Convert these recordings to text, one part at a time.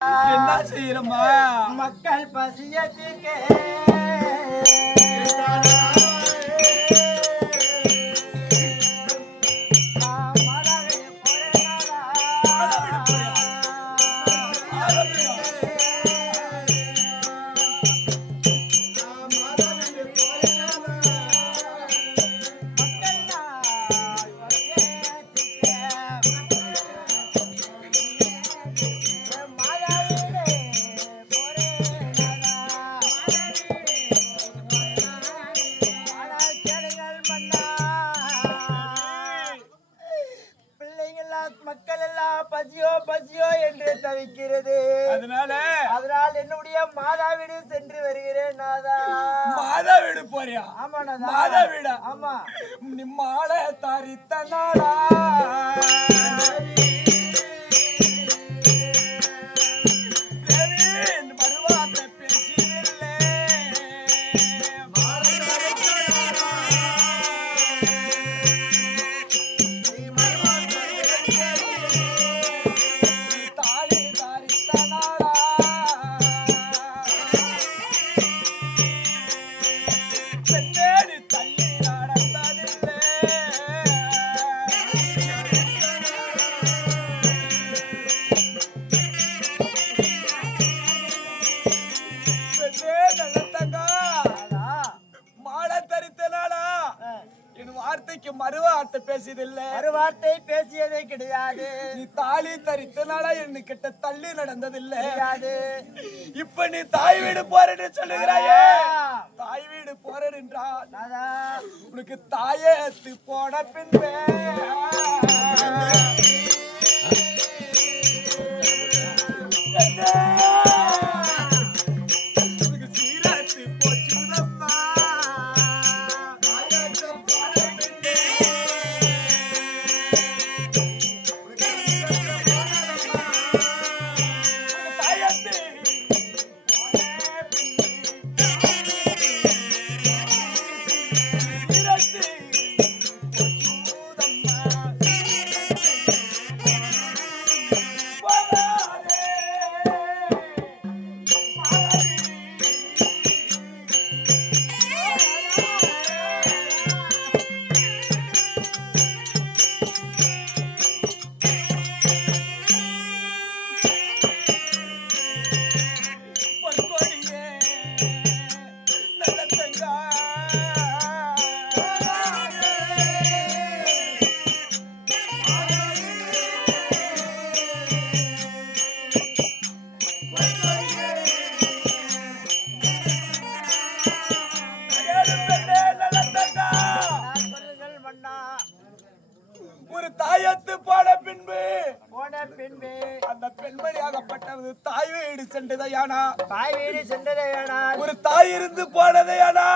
என்ன செய்யறமா மக்கள் பசியத்துக்கு மக்கள் எல்லாம் பசியோ பசியோ என்று தவிக்கிறது. அதனால் என்னுடைய மாதா வீடு சென்று வருகிறேன். நாதா மாதா வீடு போறியா? ஆமா மாதா வீடா? ஆமா. நிம்மாள தரித்த நாளா மறுவார்த்தை பேசியதில்லை. மறுவார்த்தை பேசியதே கிடையாது. நீ தாலி தரித்தனால என்ன கிட்ட தள்ளி நடந்ததில்லை. இப்ப நீ தாய் வீடு போறேன்னு சொல்லுகிறாயே. தாய் வீடு போறேன் என்றால் உனக்கு தாயத்து போன பின்பே தாயத்து போன பின்பு அந்த பெண்மணியாகப்பட்டது தாய் வீடு சென்றதையானா? தாய் வீடு சென்றதையானா? ஒரு தாய் இருந்து போனதையானா?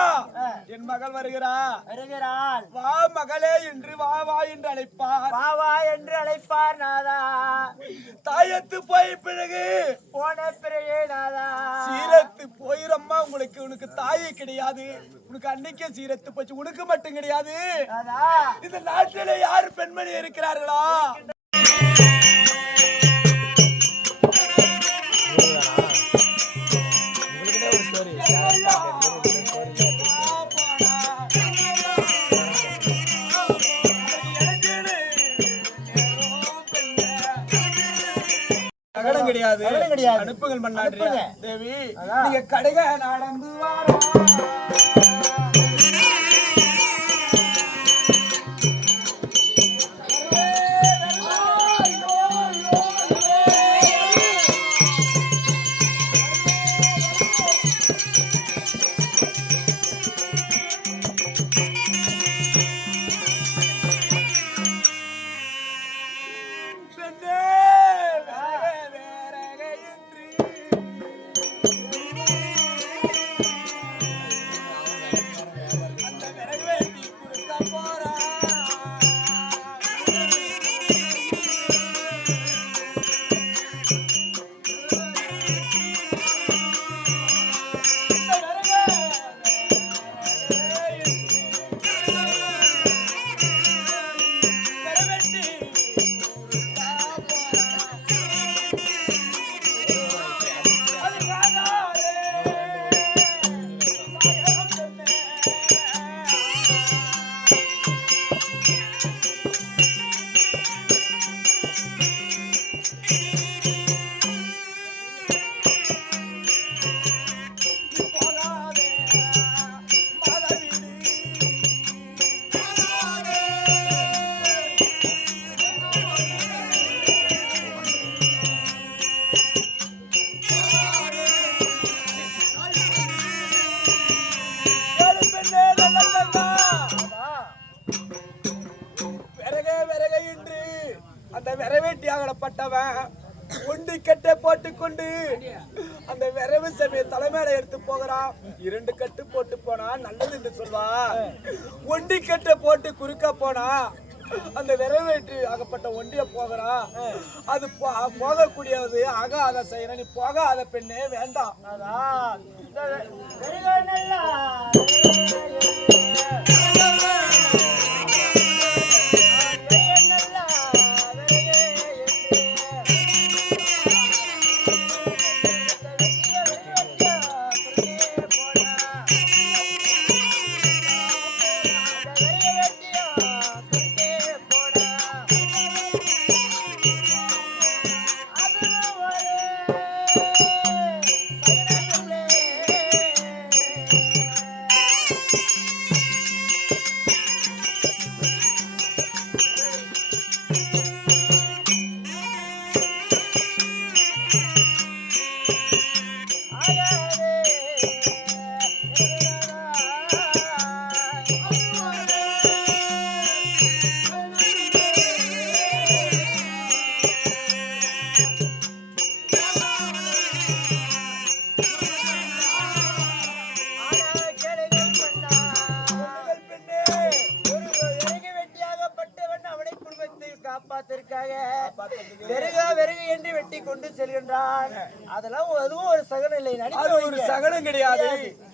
என் மகள் வருகிறாள். வா மகளே என்று வா வா என்று அழைப்பார். வா வா என்று அழைப்பார். நாதா தாயத்து போய் பிறகு போன பிறகு நாதா சீரத்து போயிரம்மா. உனக்கு தாயே கிடையாது. உனக்கு அன்னைக்கே சீரத்து போச்சு. உனக்கு மட்டும் கிடையாது. இந்த நாட்டில யாரு பெண்மணி இருக்கிறார்களா? கிடையாது. அனுப்புகள் மன்னாடி தேவி, நீங்க கடுக நடந்து வாரா. ஒண்டி கட்டை போட்டுக்கொண்டு அந்த விரைவு சமய தலைமையில எடுத்து போகிறான். 2 கட்டு போட்டு போனா நல்லது என்று சொல்வா. ஒண்டி கட்டை போட்டு குறுக்க போனா அந்த விரைவேற்று ஆகப்பட்ட ஒண்டிய போகிறான். அது போகக்கூடியது ஆகாத செய்யணும். நீ போகாத பெண்ணே வேண்டாம். என்று வெட்டி கொண்டு செல்கின்றான். அதெல்லாம் அதுவும் ஒரு சகனம் இல்லை. அது ஒரு சகனம் கிடையாது.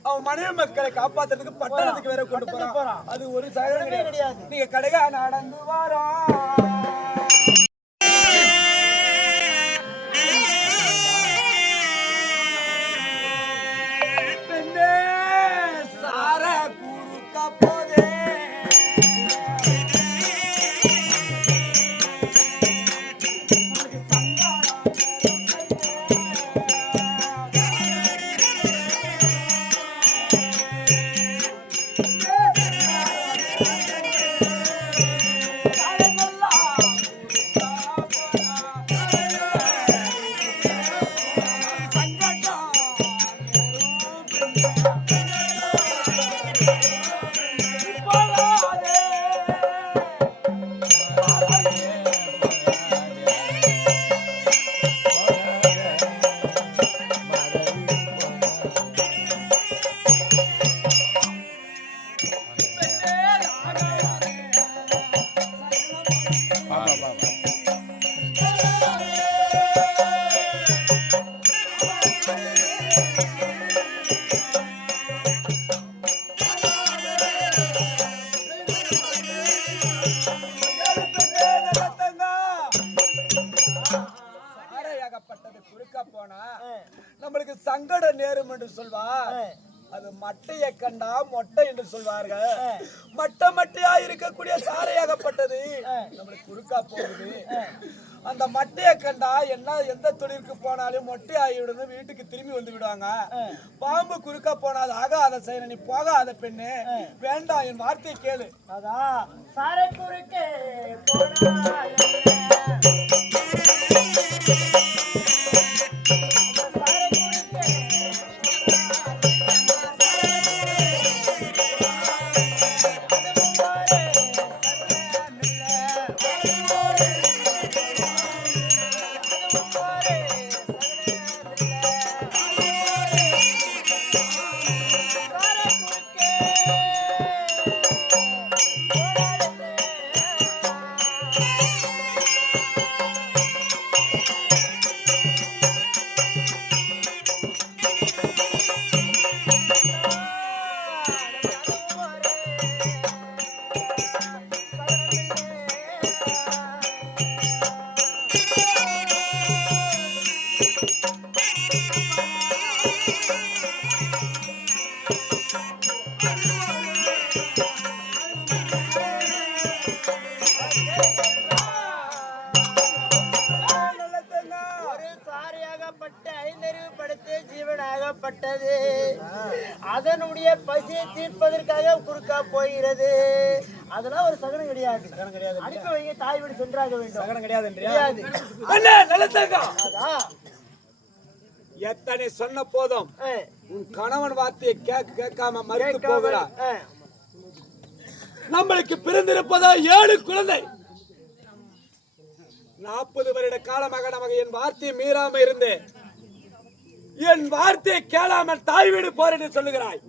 அவன் மனைவி மக்களை காப்பாத்துறதுக்கு பட்டணத்துக்கு வேற கொண்டு போறான். அது ஒரு சகனம் கிடையாது. நீங்க கடைகா நடந்து வாரோம். நம்மளுக்கு சங்கடம் நேரும் என்று சொல்வார். அது மட்டையை கண்டா மொட்டை என்று சொல்வார்கள். மட்டையா இருக்கக்கூடிய சாரையாகப்பட்டது நம்மளுக்கு குறுக்கா போகுது. அந்த மட்டையை கண்டா எந்த தொழிலுக்கு போனாலும் மொட்டை ஆகிவிடும், வீட்டுக்கு திரும்பி வந்து விடுவாங்க. பாம்பு குறுக்கா போனால் ஆகாத செய்யணும். நீ போகாத பெண்ணு வேண்டாம், என் வார்த்தையை கேளு. அதான் சாரை குறுக்கே போனா அதனுடைய பசியை தீர்ப்பதற்காக குறுக்கா போகிறது. அதெல்லாம் ஒரு சகனம் கிடையாது. அனுப்பி வைங்க, தாய் வீடு சென்றாக வேண்டும். சகனம் கிடையாது. எத்தனை சொன்ன போதும் உன் கணவன் வார்த்தையை கேட்காம மறுத்து போகிறார். நம்மளுக்கு பிறந்திருப்பதா 7 குழந்தை. 40 வருட காலமாக நமக்கு என் வார்த்தையை மீறாம இருந்து என் வார்த்தையை கேளாமல் தாய் வீடு போறேன்னு சொல்லுகிறாய்.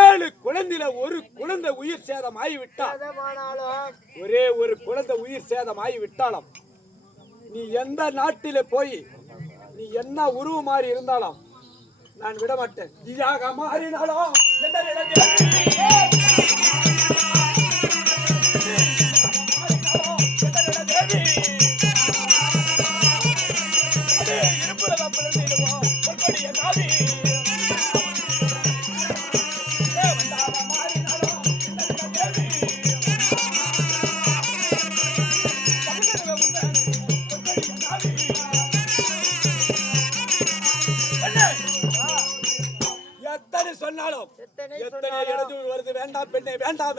7 குழந்தையில ஒரு குழந்தை உயிர் சேதம் ஆகிவிட்டால், ஒரே ஒரு குழந்தை உயிர் சேதம் ஆகிவிட்டாலும் நீ எந்த நாட்டில போய் நீ என்ன உருவம் மாறி இருந்தாலும் நான் விட மாட்டேன். நீயாக மாறினாலும்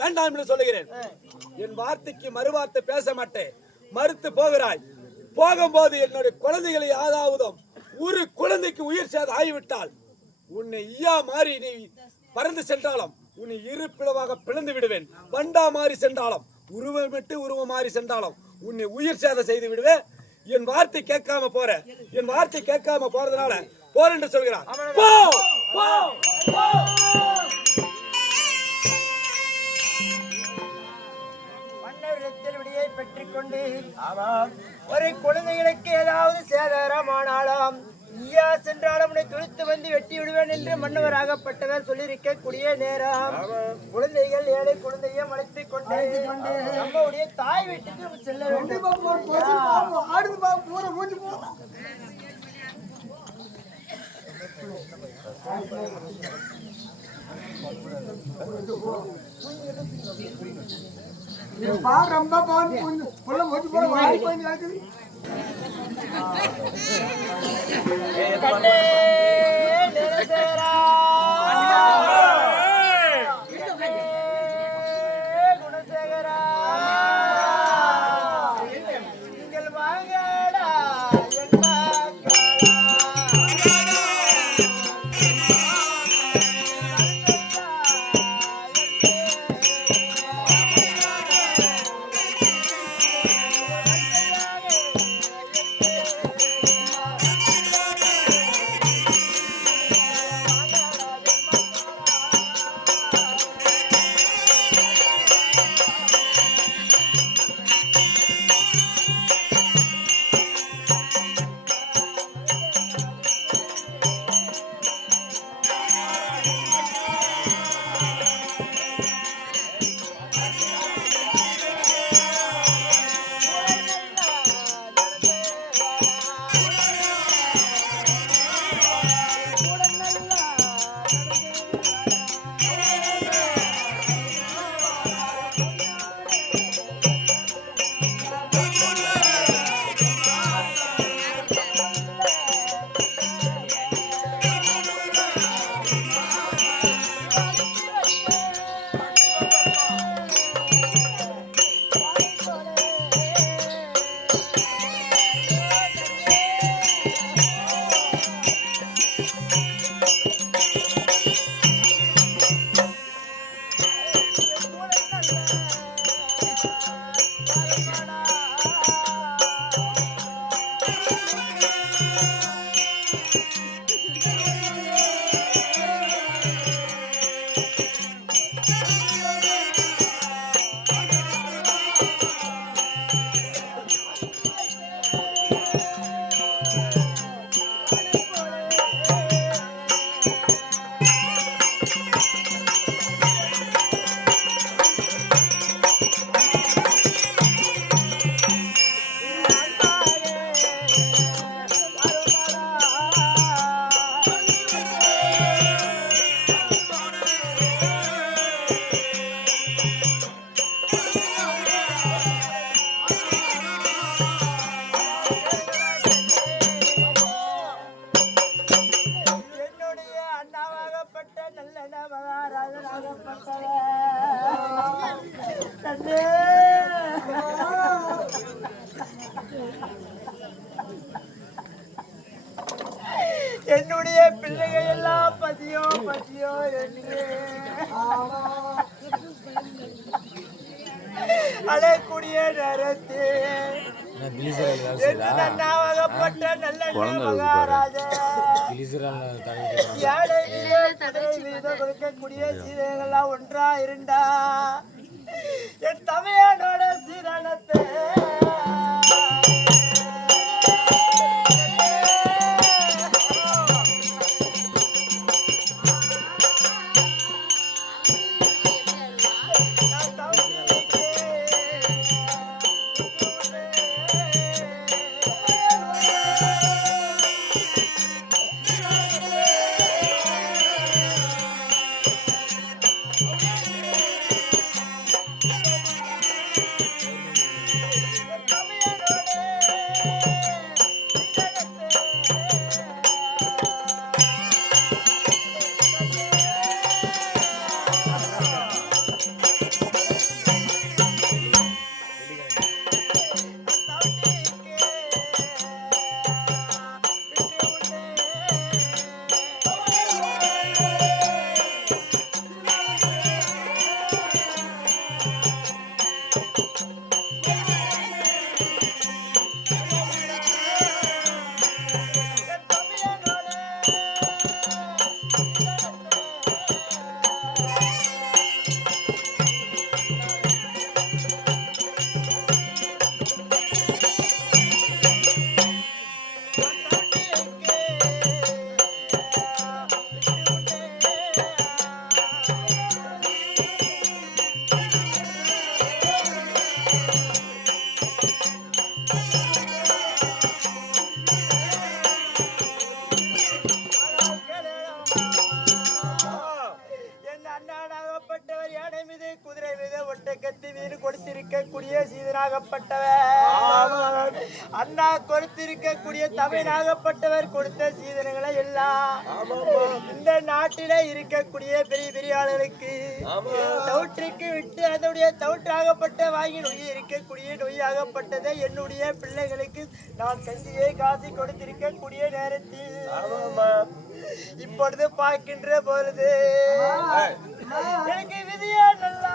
வேண்டாம் என்று சொல்லுகிறேன். என் வார்த்தைக்கு மறுவார்த்தை பேச மாட்டேன். மறுத்து போகிறாய். போகும்போது என்னுடைய குழந்தைகளை யாராவதும் ஒரு குழந்தைக்கு உயிர் சேதம் ஆகிவிட்டால் உன்னை ஈயா மாறி நீ பறந்து சென்றாலும் உன்னை இருப்பிடமாக பிளந்து விடுவேன். வண்டா மாறி சென்றாலும் உருவமிட்டு உருவம் மாறி சென்றாலும் உன்னை உயிர் சேதம் செய்து விடுவேன். என் வார்த்தை கேட்காம போற, என் வார்த்தை கேட்காம போறதுனால போர் என்று சொல்கிறான். போ போ போ. பெற்றுக்கொண்டு ஒரு குழந்தைகளுக்கு ஏதாவது சேதாரமானாலும் ஐயா சென்றாலும் உன்னை துளித்து வந்து வெட்டி விடுவேன் என்று மன்னவராகப்பட்டவர் சொல்லியிருக்கக்கூடிய நேரம் குழந்தைகள் 7 குழந்தையை அழைத்துக் கொண்டு நம்முடைய தாய் வீட்டுக்கு செல்ல வேண்டும். ரொம்ப குணசேகரா நீங்கள் வாங்கடா என்னுடைய பிள்ளைகள் எல்லாம் பசியோ என்று அழக்கூடிய நேரத்தில் அண்ணாவாகப்பட்ட நல்ல மகாராஜா ஏழையிலே குதிரை மீது கொடுக்கக்கூடிய சீதைகள்லாம் ஒன்றா இருந்தா என் தமையனோட சீரணத்தை அண்ணா கொடுத்திருக்கக்கூடிய தமிழாகப்பட்டவர் கொடுத்த சீதனங்களை எல்லாம் இந்த நாட்டில இருக்கக்கூடிய பெரிய பெரிய ஆளுகளுக்கு தவுற்றுக்கு விட்டு அதனுடைய தவுற்றாகப்பட்ட வாங்கி நோய் இருக்கக்கூடிய நோயாகப்பட்டதை என்னுடைய பிள்ளைகளுக்கு நான் கஞ்சியை காசி கொடுத்திருக்கக்கூடிய நேரத்தில் இப்பொழுது பார்க்கின்ற பொழுது எனக்கு விதியா நல்லா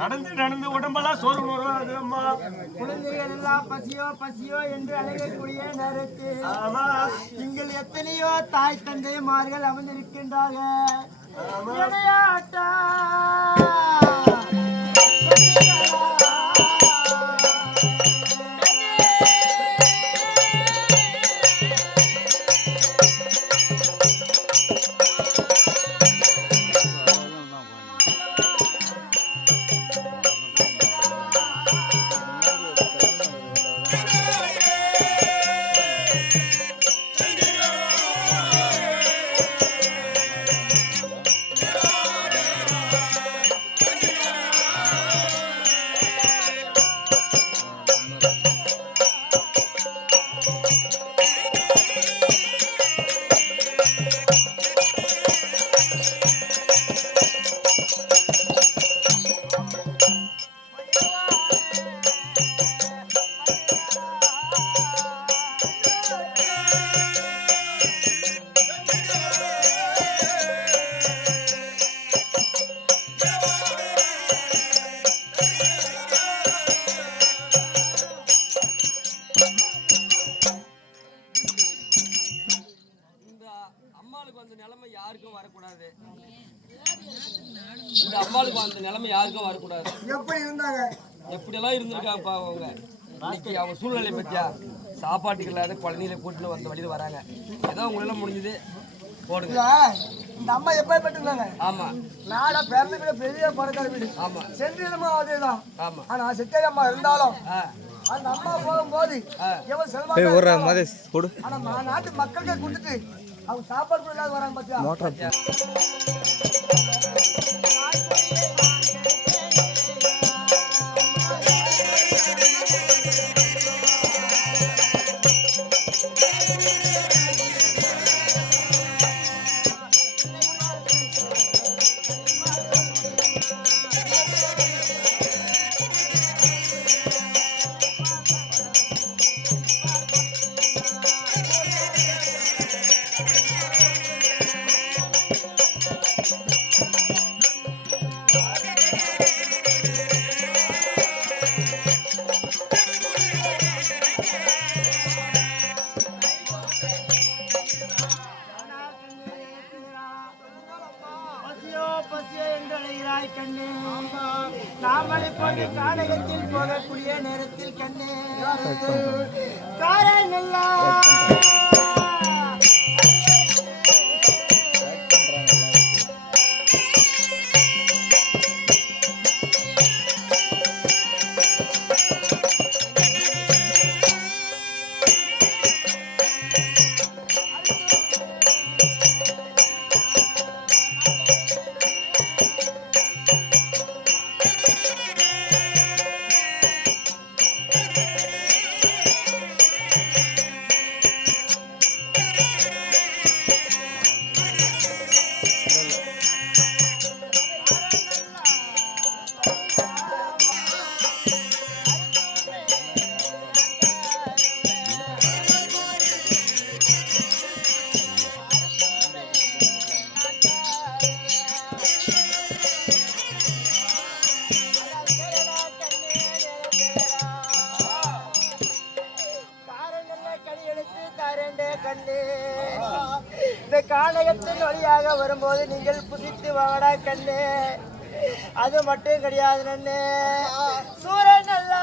நடந்து நடந்து உடம்பெல்லாம் சோறு அம்மா குழந்தைகள் எல்லாம் பசியோ பசியோ என்று அழைக்கக்கூடிய நேரத்தில் நீங்கள் எத்தனையோ தாய் தந்தைமார்கள் அமர்ந்திருக்கின்றார்கள் அம்மாளுக்கு அந்த நிலைமை யாருக்கும் வரக்கூடாது. இந்த அம்மாளுக்கு அந்த நிலைமை யாருக்கும் வரக்கூடாது. எப்படி இருந்தாங்க? எப்படியெல்லாம் இருந்திருக்காங்கப்பா அவங்க. இன்னைக்கு அவங்க சூழ்நிலை பத்தியா சாப்பாட்டுக்கு இல்லாத குழந்தைகளை கூட்டிட்டு வந்த வழியில் வராங்க. ஏதோ உங்களால முடிஞ்சது போடுங்க. இந்த அம்மா எப்படிப்பட்டிருந்தாங்க? ஆமா, நாடா பிறந்த வீடு பெரிய பணக்கார வீடு. ஆமா, சென்றிடமா அதேதான். ஆமா. ஆனா சிட்டை அம்மா இருந்தாலும் அந்த அம்மா போகும்போது எவ்வளவு செல்வாக்கு. ஆனா நாட்டு மக்களுக்கே கொடுத்துட்டு அவங்க சாப்பாடு கூட இல்லாத வராங்க பாத்தியா. கானகத்தில் போகக்கூடிய நேரத்தில் கண்ணே காரை நல்லா இந்த கானகத்தின் வழியாக வரும்போது நீங்கள் புசித்து வாடா கண்ணே. அது மட்டும் கிடையாது நன்னே, சூரன் அல்லா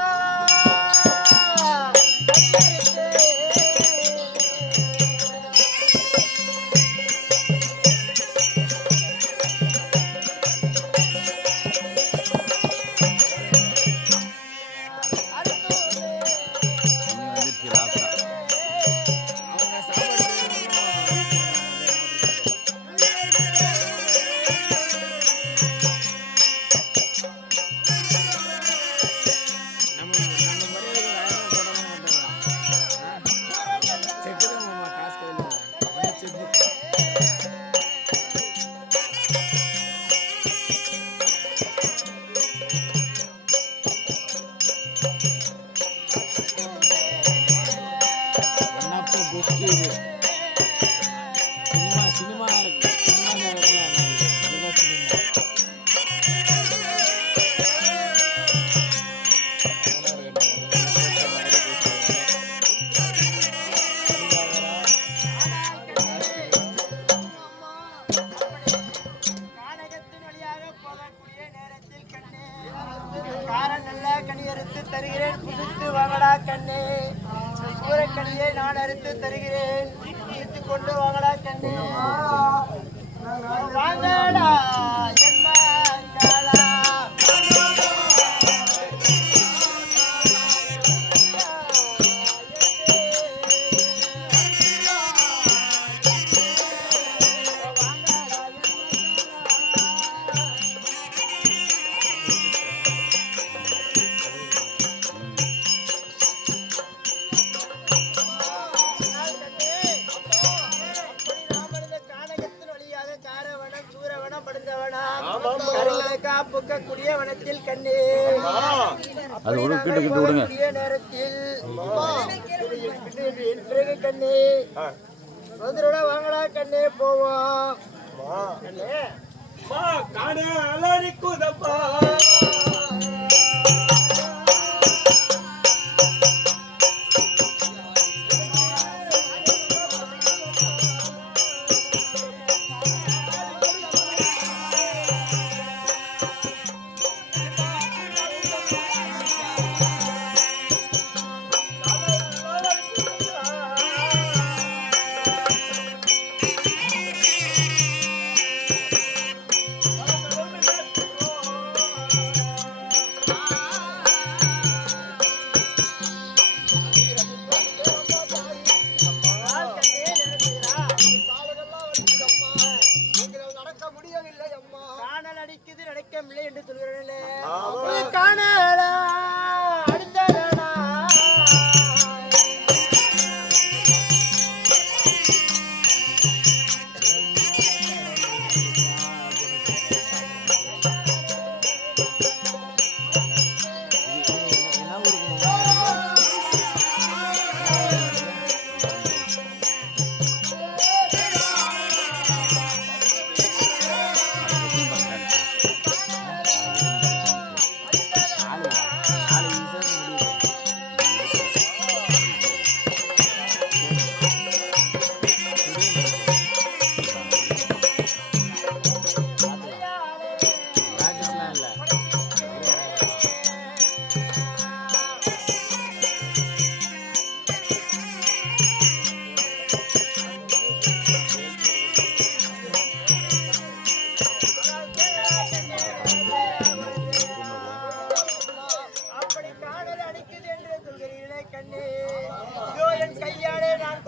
தருகிறேன், புசித்து வாங்கடா கண்ணே. சூரக்கணியை நான் அறுத்து தருகிறேன், புசித்து கொண்டு வாங்கடா கண்ணே. வாங்கடா என்னாங்களா காப்புக்கூடிய வனத்தில் கண்ணே. அது நேரத்தில் பிறகு கண்ணே வந்துட வாங்கடா கண்ணே போவோம். கண்ணே காடு அலறிக்குதப்பா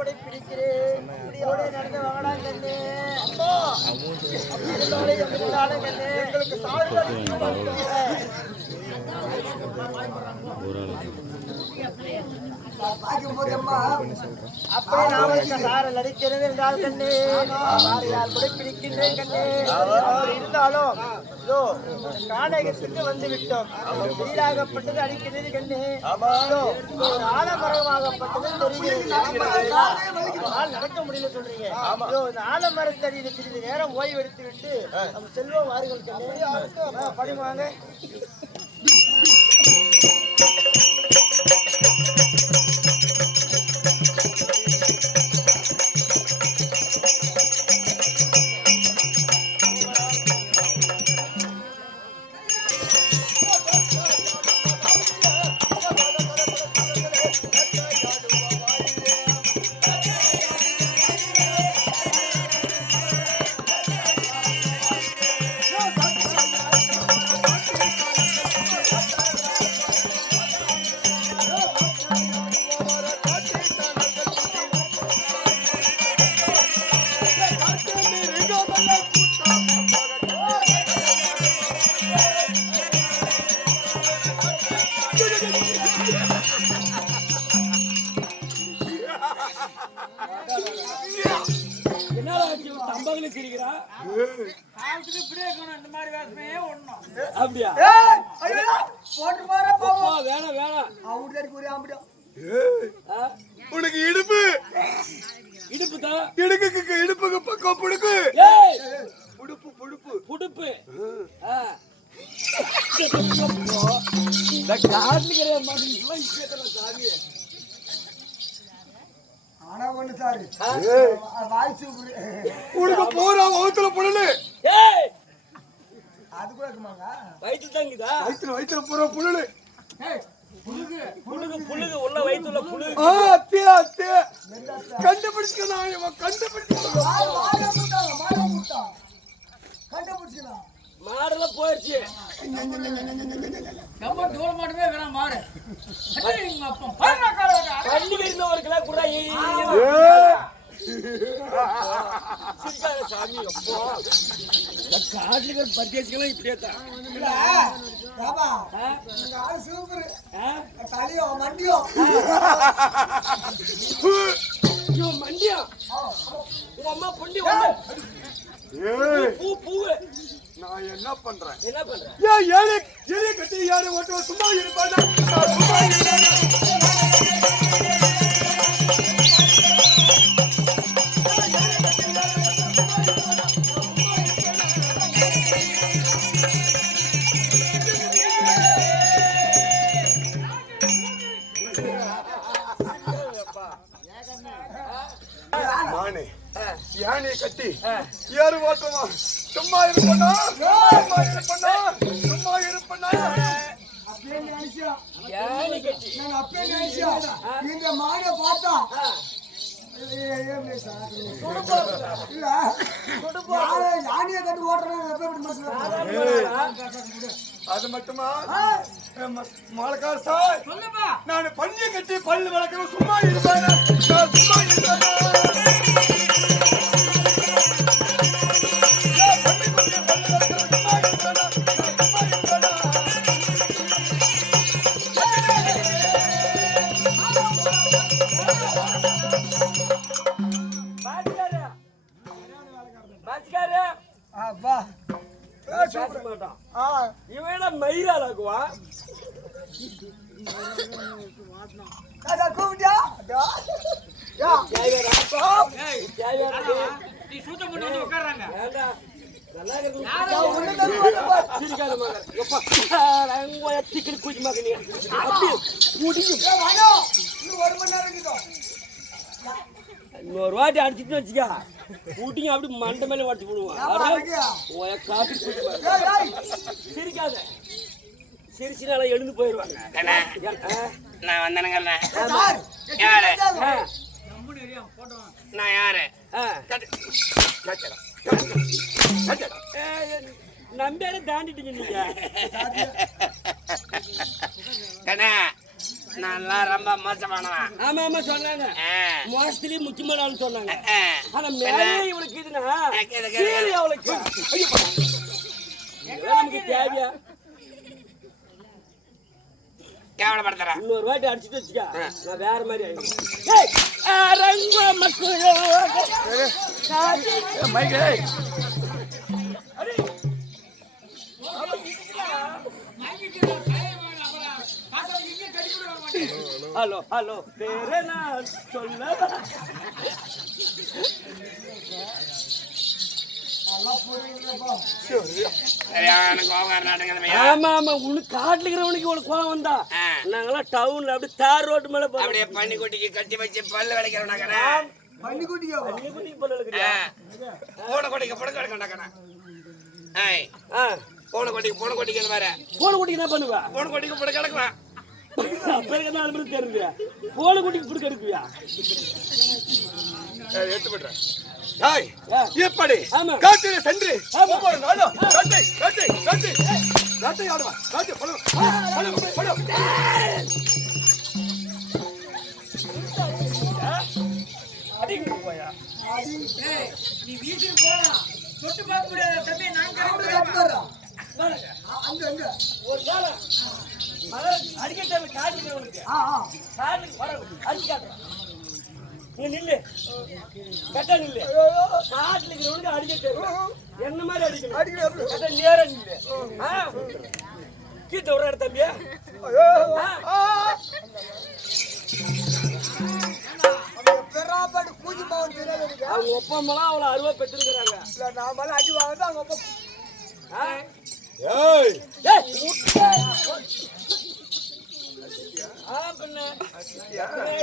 கொடை பிடிக்கிறேன் இப்படியோட நடந்து வாங்கடா கண்ணு அம்மா இருந்தாலும் கண்ணு எங்களுக்கு அப்படி நாமளுக்கு சாரல் அடிக்கிறது என்றால் கண்ணு யார் கூட பிடிக்கின்றேன் கண்ணு அப்படி இருந்தாலும் இதோ கானகத்துக்கு வந்து விட்டோம் வீடாகப்பட்டது அடிக்கிறது கண்ணு ஒரு ஆலமரமாகப்பட்டது தெரிகிறது நடக்க முடியல சொல்றீங்க இதோ இந்த ஆலமரத்தடியில் சிறிது நேரம் ஓய்வு எடுத்து விட்டு நம்ம செல்வம் வாருங்கள் கண்ணு படிவாங்க அப்படியா போட்டு பாரு வேணாம் வேணாம் உனக்கு இடுப்பு இடுப்பு தான் இடுப்புக்கு பக்கம் புடுக்கு புடுப்பு புடுப்பு புடுப்பு இந்த காட்டுக்கிற சாமி ஆனா ஒண்ணு சாரு வாய்ஸ் உனக்கு போறா வகுத்துல புடலு அது கூட இருக்குமாங்க வயிற்று தாங்குதா வயித்துல போற புடலு புழுகு புழுகு உள்ள வயிற்றுல புழுகு கண்டுபிடிச்சுக்கலாம் கண்டுபிடிச்சுக்கலாம் மாடுல போயிடுச்சு கண்ணு கறிந்த ஒரு கிலோ கூட சாமி அப்போ காட்டுல பத்தியச்சுக்கலாம் இப்படியே தான் சூப்பர் தலையோ மண்டியோ மண்டியா உங்க அம்மா பொண்டி பூவு நான் என்ன பண்றேன் ஏன் ஏழை கட்டி யாரு ஓட்டுவ சும்மா இருப்பாங்க யானை கட்டி யாரு ஓட்டுவா சும்மா இருப்பண்ணா அப்படியே நினைச்சா யானை கட்டி நான் அப்படியே நினைச்சா இந்த மாடை பார்த்தா யானையை கட்டி ஓட்டுறேன் அது மட்டுமா மாலக்கார் சார் நான் பஞ்சு கட்டி பல்லு வளர்க்கிறேன் சும்மா இருப்பேன் இவன் மயிராளாக்குவா கூப்பிட்டியா இன்னொரு வாட்டி அடிச்சுட்டு வச்சுக்கா கூட்டிங்க அப்படி மண்டை மேல உடச்சு போடுவான் காட்டு சிரிக்காத சிரிச்சுனால எழுந்து போயிடுவாங்க நான் வந்தேனுங்க யாரு நான் யாரு நம்பேர தாண்டிட்டீங்க நீங்க கண்ணா நல்லா ரொம்ப மோசமானவன். ஆமா ஆமா சொன்னாங்க. ஆ. மோசத்துலயும் முக்கியமான ஆளு சொன்னாங்க. ஆ. ஆனா மேலே இவளுக்கு இதுனா இது. கீழே அவளுக்கு நமக்கு தேவையா? கேவலப்படுத்துறேன். இன்னொரு வாட்டி அடிச்சுட்டு வச்சுக்க நான் வேற மாதிரி ஆயிடும். ஹலோ ஹலோ பேரே நான் சொல்ல சரியான கோபம் நாட்டுங்க. ஆமா ஆமா உனக்கு காட்டுல இருக்கிறவனுக்கு இவ்வளவு கோவம் வந்தா நாங்கெல்லாம் டவுன்ல அப்படியே தார் ரோட்டு மேல அப்படியே பன்னிக்குட்டிக்கு கட்டி வச்சு பல்லு விளைக்கிறவனாக்கிறேன். பள்ளிக்குட்டியா பூனைக்குட்டிக்கு புடக்க விளக்கண்டாக்கிறேன். பூனைக்குட்டிக்கு இந்த மாதிரி போன குட்டிக்கு என்ன பண்ணுவா? பூனைக்குட்டிக்கு புடக்க கிடக்குவேன். தெரியுது போன குட்டிக்கு புடுக்க எடுக்குவியா? எப்படி ஆமா. காட்டில சென்று ஆமா. ஒவ்வொரு நாளும் கட்டை கட்டை கட்டை கட்டை ஆடுவா காட்டு பழம் பழம் பழம் அடிங்க போயா. நீ வீட்டுக்கு போலாம் தொட்டு பார்க்க முடியாது தம்பி. நாங்க அங்க அங்க ஒரு நாள் அடிக்க தேவை காட்டுக்கு உனக்கு காட்டுக்கு படம் அடிச்சு காட்டுறான். நீ நில்லு கட்டா நில்லு. காட்டுல இருக்கிறவனுக்கு அடிக்க தேவை என்ன மாதிரி அடிக்கணும். கட்டா நேரா நில்லு. கீட்ட ஒரு இடம் தம்பியா. பெறாப்பாடு பூஜை பாவம் தெரியாது எனக்கு. அவங்க ஒப்பா அம்மாலாம் அவளை அருவா பெற்றுக்கிறாங்க. இல்ல, நான் மேல அடி வாங்குறது அவங்க அப்பா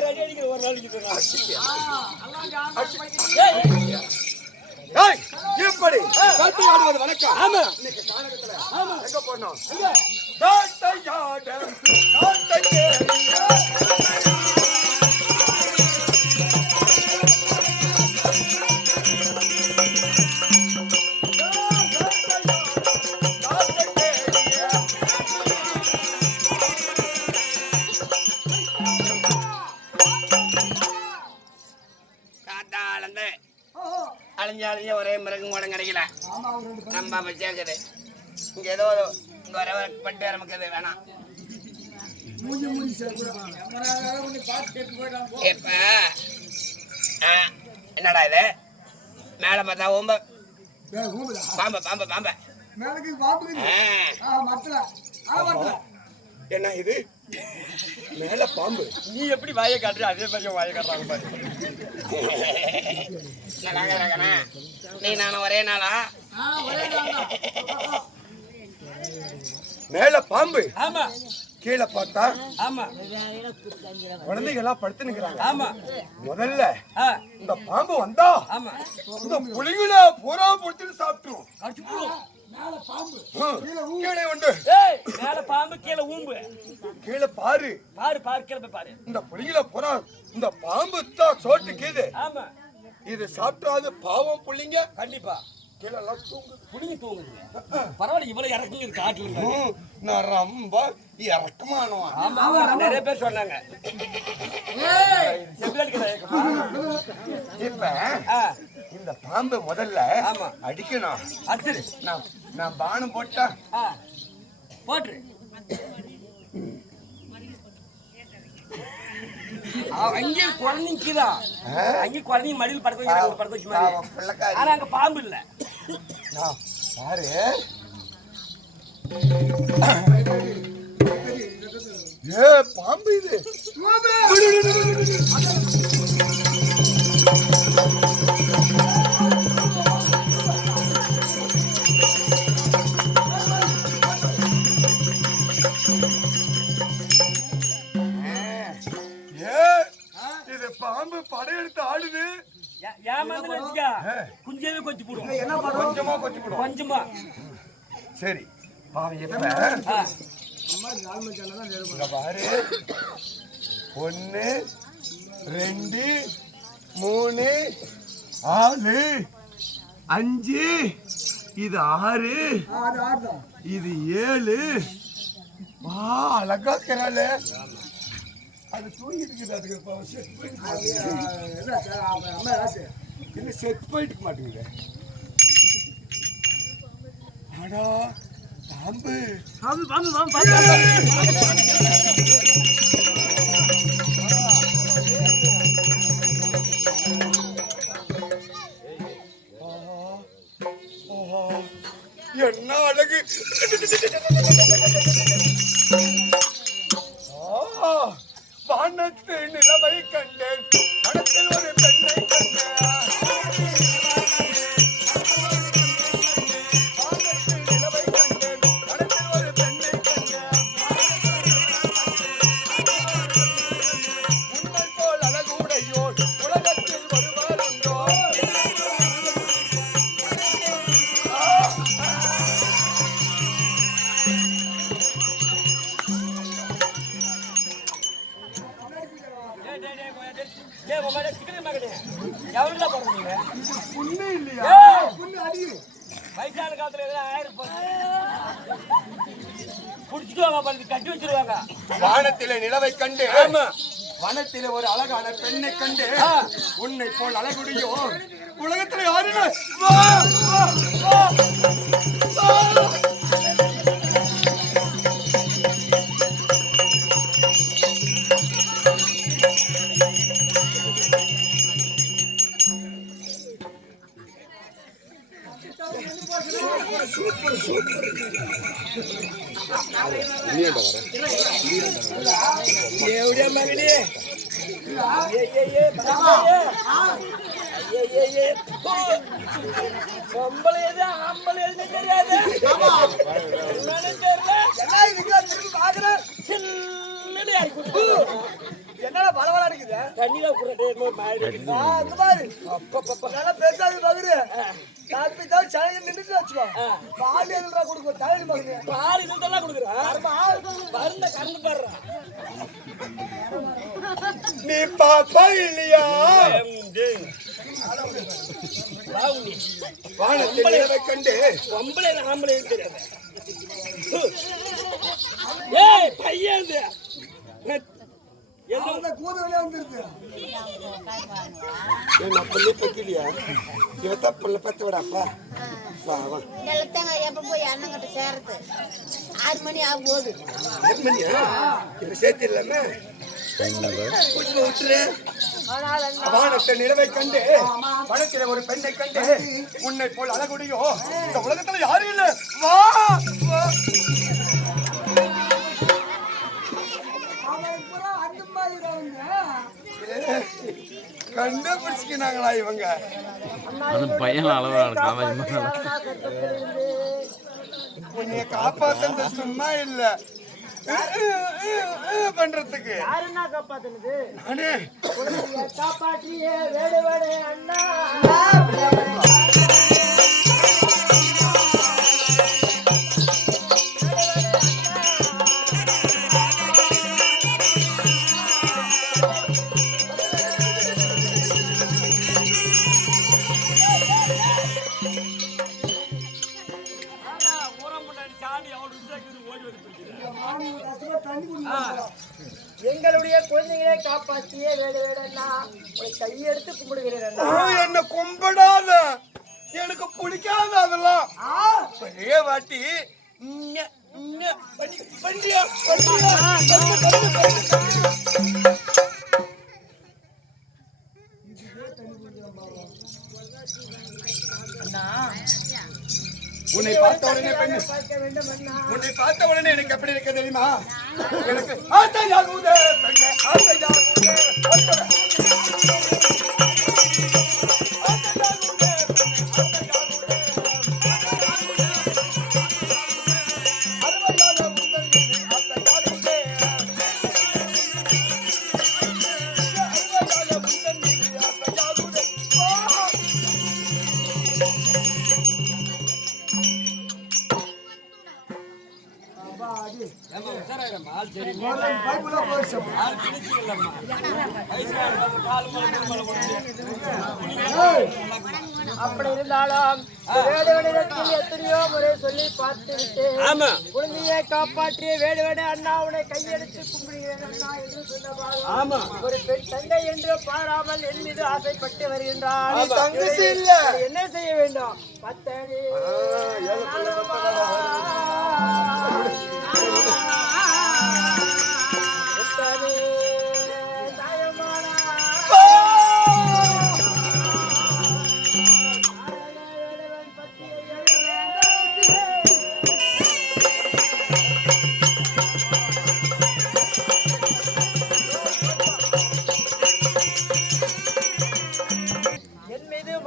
ரெடி அடிக்கிற ஒரு நாளைக்கு எப்படி காட்டு ஆடுவது வணக்கம். ஆமா எங்க போனோம் காட்டையாட காட்டை அழிஞ்சாலிஞ்ச ஒரே மிருகம் கூட கிடைக்கல. நம்ம சேர்க்குது இங்க ஏதோ இங்க வர பட்டு நமக்கு வேணாம். இப்ப என்னடா இது மேல பார்த்தா ஓம்ப பாம்ப பாம்ப பாம்ப மேலக்கு பாம்புக்கு மத்தல மத்தல என்ன இது மேல பாம்பு. நீ எப்படி வாயை காட்டுற அதே மாதிரி வாயை காட்டுறாங்க பாரு. நீ நானும் ஒரே நாளா மேல பாம்பு. ஆமா கீழே பார்த்தா ஆமா குழந்தைகளா படுத்து நிக்கிறாங்க. ஆமா முதல்ல ஆ இந்த பாம்பு வந்தா ஆமா இந்த புலிகளை பூரா பொடுத்து சாப்பிட்டுரும். கடிச்சு போடும். கீழே உண்டு. ஏய் மேல பாம்பு கீழே ஊம்பு. கீழே பாரு பாரு பாரு கீழே போய் பாரு. இந்த புலிகளை பூரா இந்த பாம்பு தான் சோட்டுக்குது. ஆமா இது சாப்பிட்டாது பாவம் புள்ளிங்க கண்டிப்பா கீழே எல்லாம் தூங்கு. புடிங்கி தூங்குது. பரவாயில்ல இவ்வளவு இறக்குங்க காட்டுல இருந்தா. நான் ரொம்ப இறக்கமானவன். ஆமா நிறைய பேர் சொன்னாங்க. இப்ப இந்த பாம்பு முதல்ல ஆமா அடிக்கணும். அது சரி நான் பானம் போட்டா போட்டுரு. அங்கே குழந்தைக்குதா அங்கே குழந்தைங்க மடியில் படுக்க வைக்கிறாங்க படுக்க வச்சு மாதிரி. ஆனா அங்க பாம்பு இல்ல. பாரு ஏ பாம்பு இது. இது பாம்பு படையெடுத்து ஆடுது. ஏமாந்து நினைச்சுக்கா குஞ்சவே கொஞ்சி போடும். கொஞ்சமா கொஞ்சம் போடும். கொஞ்சமா சரி பாரு 1 2 3 4 5 இது 6 இது 7. அழகா இருக்கிறாள். அது தூங்கிட்டு அதுக்கு செட் போயிட்டு என்ன சார் அம்மா ராசு இல்லை செட் போயிட்டு மாட்டேங்குது. ஆடா பாம்பு என்ன அழகு. வானத்து நிலவை கண்டேன், மனத்தில் ஒரு பெண்ணை கண்டேன். வானத்து நிலவை கண்டேன், மனத்தில் ஒரு பெண்ணை கண்டேன். உன்னை போல் அழகுடையோர் உலகத்தில் வருவாருண்டோ. உண்மை இல்லையா? உண்மை அடியுது. வயசான காலத்துல எதாவது ஆயிரம் புடிச்சுக்குவாங்க, கட்டி வச்சிருவாங்க. வானத்திலே நிலவை கண்டு, வனத்திலே ஒரு அழகான பெண்ணை கண்டு, உன்னை போல் அழகுடையோ உலகத்துல யாருல பொம்பளை எது ஆம்பளை எதுன்னு தெரியாது. என்னன்னு தெரியல. என்னடா பரவாயில்ல இருக்குது தண்ணியில அந்த மாதிரி நல்லா பெருசாக பகுது தப்பி தான் சைடு நின்றுட்டு வச்சுக்கோ. பால் எதுன்றா கொடுக்கும் தலையில பகுது பால் இதெல்லாம் கொடுக்குறேன். மருந்த கறந்து பாடுறான். நீ பாப்பா இல்லையா? வானத்தில் நிலவை கண்டு பொம்பளை ஆம்பளை தெரியாது. ஏய் பையன் அந்த கூது வெளியே வந்துருக்கு. என்ன பிள்ளை பக்கிலியா? இவத்த பிள்ளை பத்து விடாப்பா. நிலத்தாங்க எப்ப போய் அண்ணங்கிட்ட சேர்றது 6 மணி ஆக போகுது. 6 மணியா? இது சேர்த்து இல்லாம வானத்தை நிலவை கண்டு, வனத்தில ஒரு பெண்ணை கண்டு, உன்னை போல் அழகுடையோ இந்த உலகத்துல யாரும் இல்ல. வா கண்டுபிடிச்சிக்கினாங்களா இவங்க? பையன் அளவு உன்னைய காப்பாத்த சும்மா இல்ல பண்றதுக்கு யாருன்னா காப்பாத்துனது? நானே. காப்பாற்றியே வேடு வேடு அண்ணா. எங்களுடைய குழந்தைகளை காப்பாற்றியே வேடு வேடன்னா உங்களை கையெடுத்து கும்பிடுகிறேன். என்ன கும்பிடாத, எனக்கு பிடிக்காத அதெல்லாம். பெரிய வாட்டி பண்டியா உன்னை பார்த்த உடனே பெண்ணு, உன்னை பார்த்த உடனே எனக்கு எப்படி இருக்க தெரியுமா? எனக்கு ஆசையாகுதே பெண்ணே, ஆசையாகுதே. அப்படி இருந்தாலும் வேடுவனிடத்தில் எத்தனையோ முறை சொல்லி பார்த்து விட்டேன். ஆமா குழந்தையை காப்பாற்றிய வேடுவனே அண்ணா உன்னை கையெடுத்து கும்பிடுகிறேன் அண்ணா என்று சொன்னபாடு ஆமா ஒரு பெண் தங்கை என்று பாராமல் என் மீது ஆசைப்பட்டு வருகின்றான். தங்கச்சி இல்ல. என்ன செய்ய வேண்டும்? பத்தடி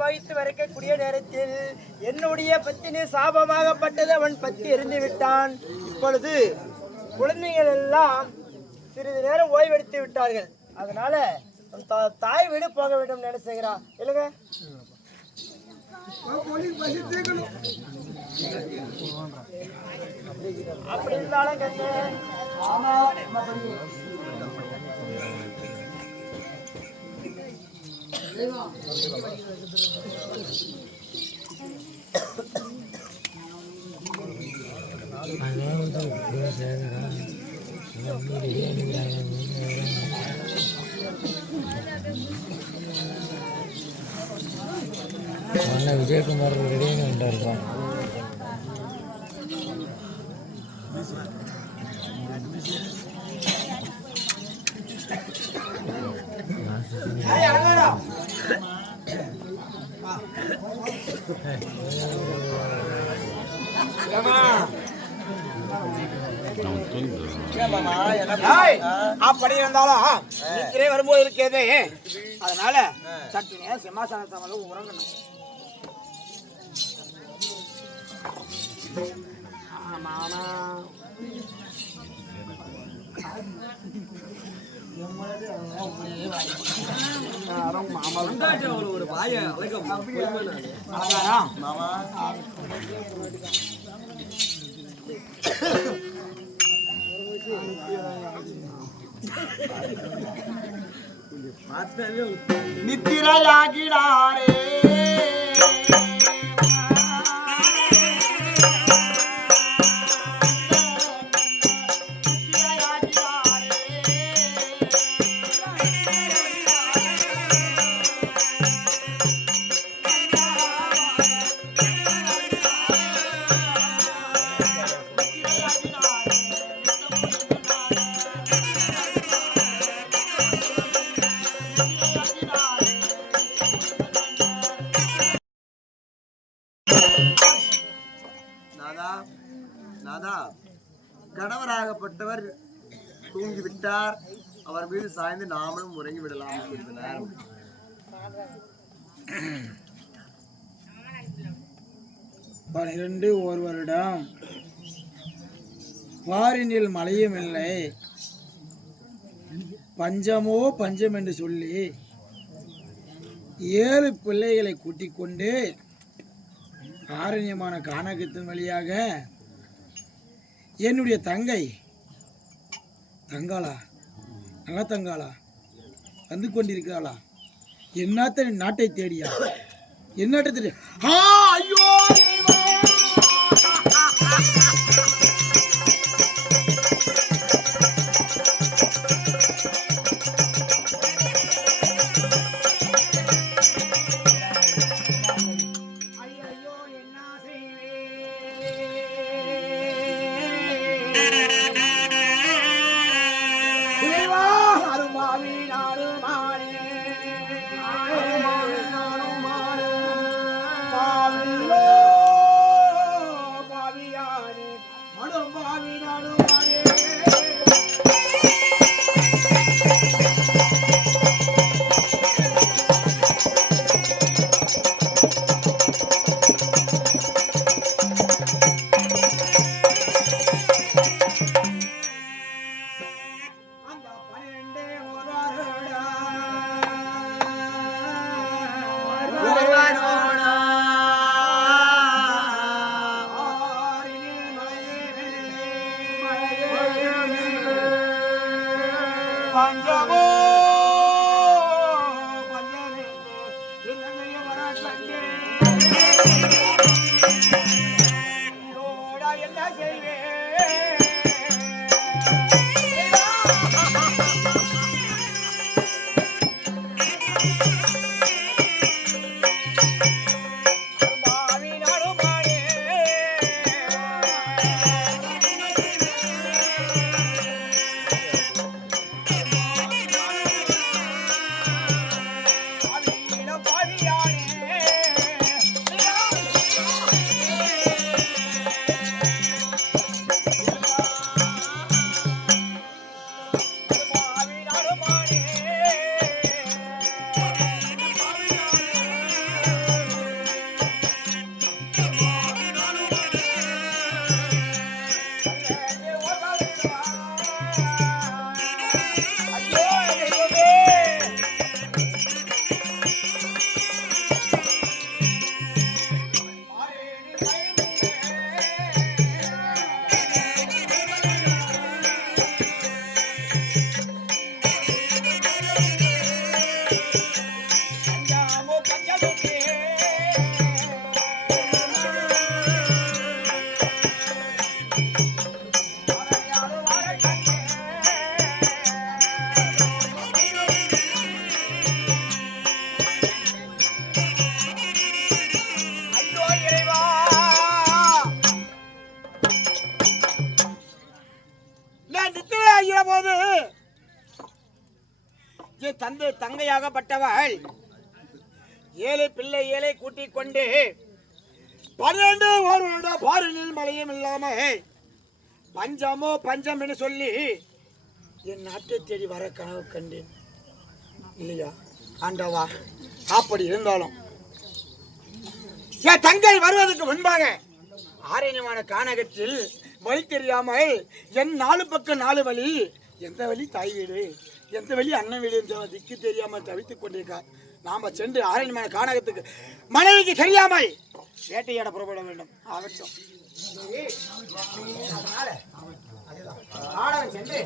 வைத்து வரைக்கக்கூடிய நேரத்தில் என்னுடைய பத்தினி சாபமாகப்பட்டது அவன் பத்தி எரிந்து விட்டான். இப்பொழுது குழந்தைகள் எல்லாம் சிறிது நேரம் ஓய்வெடுத்து விட்டார்கள். அதனால தாய் வீடு போக வேண்டும் நினைச்சுகிறான். இல்லைங்க அப்படி இருந்தாலும் கண்ணு விஜயகுமார் ரெடியாக வந்துருப்பான். அப்படி இருந்தாலும் நித்திரை வரும்போது இருக்கிறது. அதனால சற்று நேரம் சிம்மாசனத்தாமல உறங்கணும். ஒரு வாய அழகம் நித்திரையாகிறாரே நாதா, கணவராகப்பட்டவர் தூங்கிவிட்டார். அவர் மீது சாய்ந்து நாமளும் உறங்கி விடலாம். 12 ஒரு வருடம் வாரினில் மழையும் இல்லை, பஞ்சமோ பஞ்சம் என்று சொல்லி 7 பிள்ளைகளை கூட்டிக் கொண்டு ஆரண்யமான கானகத்தின் வழியாக என்னுடைய தங்கை தங்காளா நல்ல தங்காளா வந்து கொண்டிருக்கிறாளா? என்னத்த நாட்டை தேடியா? என்ன நாட்டை தேடியா? ஐயோ தங்கையாகப்பட்டவள் 7 பிள்ளை 7 கூட்டிக் கொண்டு 12 வருட பாரினில் மழையும் இல்லாம பஞ்சமோ பஞ்சம் என்று சொல்லி என் நாட்டை தேடி வர கனவு கண்டேன் இல்லையா ஆண்டவா. அப்படி இருந்தாலும் என் தங்கை வருவதற்கு முன்பாக ஆரண்யமான கானகத்தில் வழி தெரியாமல் என் 4 பக்கம் 4 வழி, எந்த வழி தாய் வீடு எந்த வழி அண்ணன் வீடு என்ற திக்கு தெரியாமல் தவித்துக் கொண்டிருக்கா. நாம சென்று ஆரண்யமான கானகத்துக்கு மனைவிக்கு தெரியாமல் வேட்டையாட புறப்பட வேண்டும். அவசியம் சென்று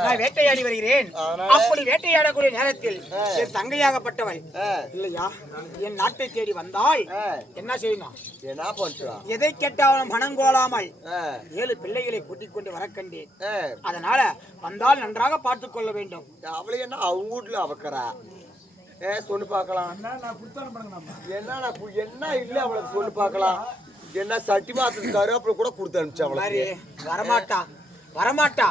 நான் வேட்டையாடி வருகிறேன். அப்படி வேட்டையாடக்கூடிய நேரத்தில் என் தங்கையாகப்பட்டவள் இல்லையா என் நாட்டை தேடி வந்தால் என்ன செய்யணும்? என்ன பண்றா? எதை கேட்டாலும் மனங்கோலாமல் 7 பிள்ளைகளை கூட்டிக் கொண்டு வர கண்டேன். அதனால வந்தால் நன்றாக பார்த்துக் கொள்ள வேண்டும். அவளை என்ன அவங்க வீட்டுல அவக்கறா? சொல்லு பார்க்கலாம். என்ன இல்ல அவளுக்கு சொல்லு பார்க்கலாம். என்ன சட்டி மாத்துக்கு கருவேப்பிலை கூட கொடுத்து அனுப்பிச்சு அவளுக்கு. வரமாட்டா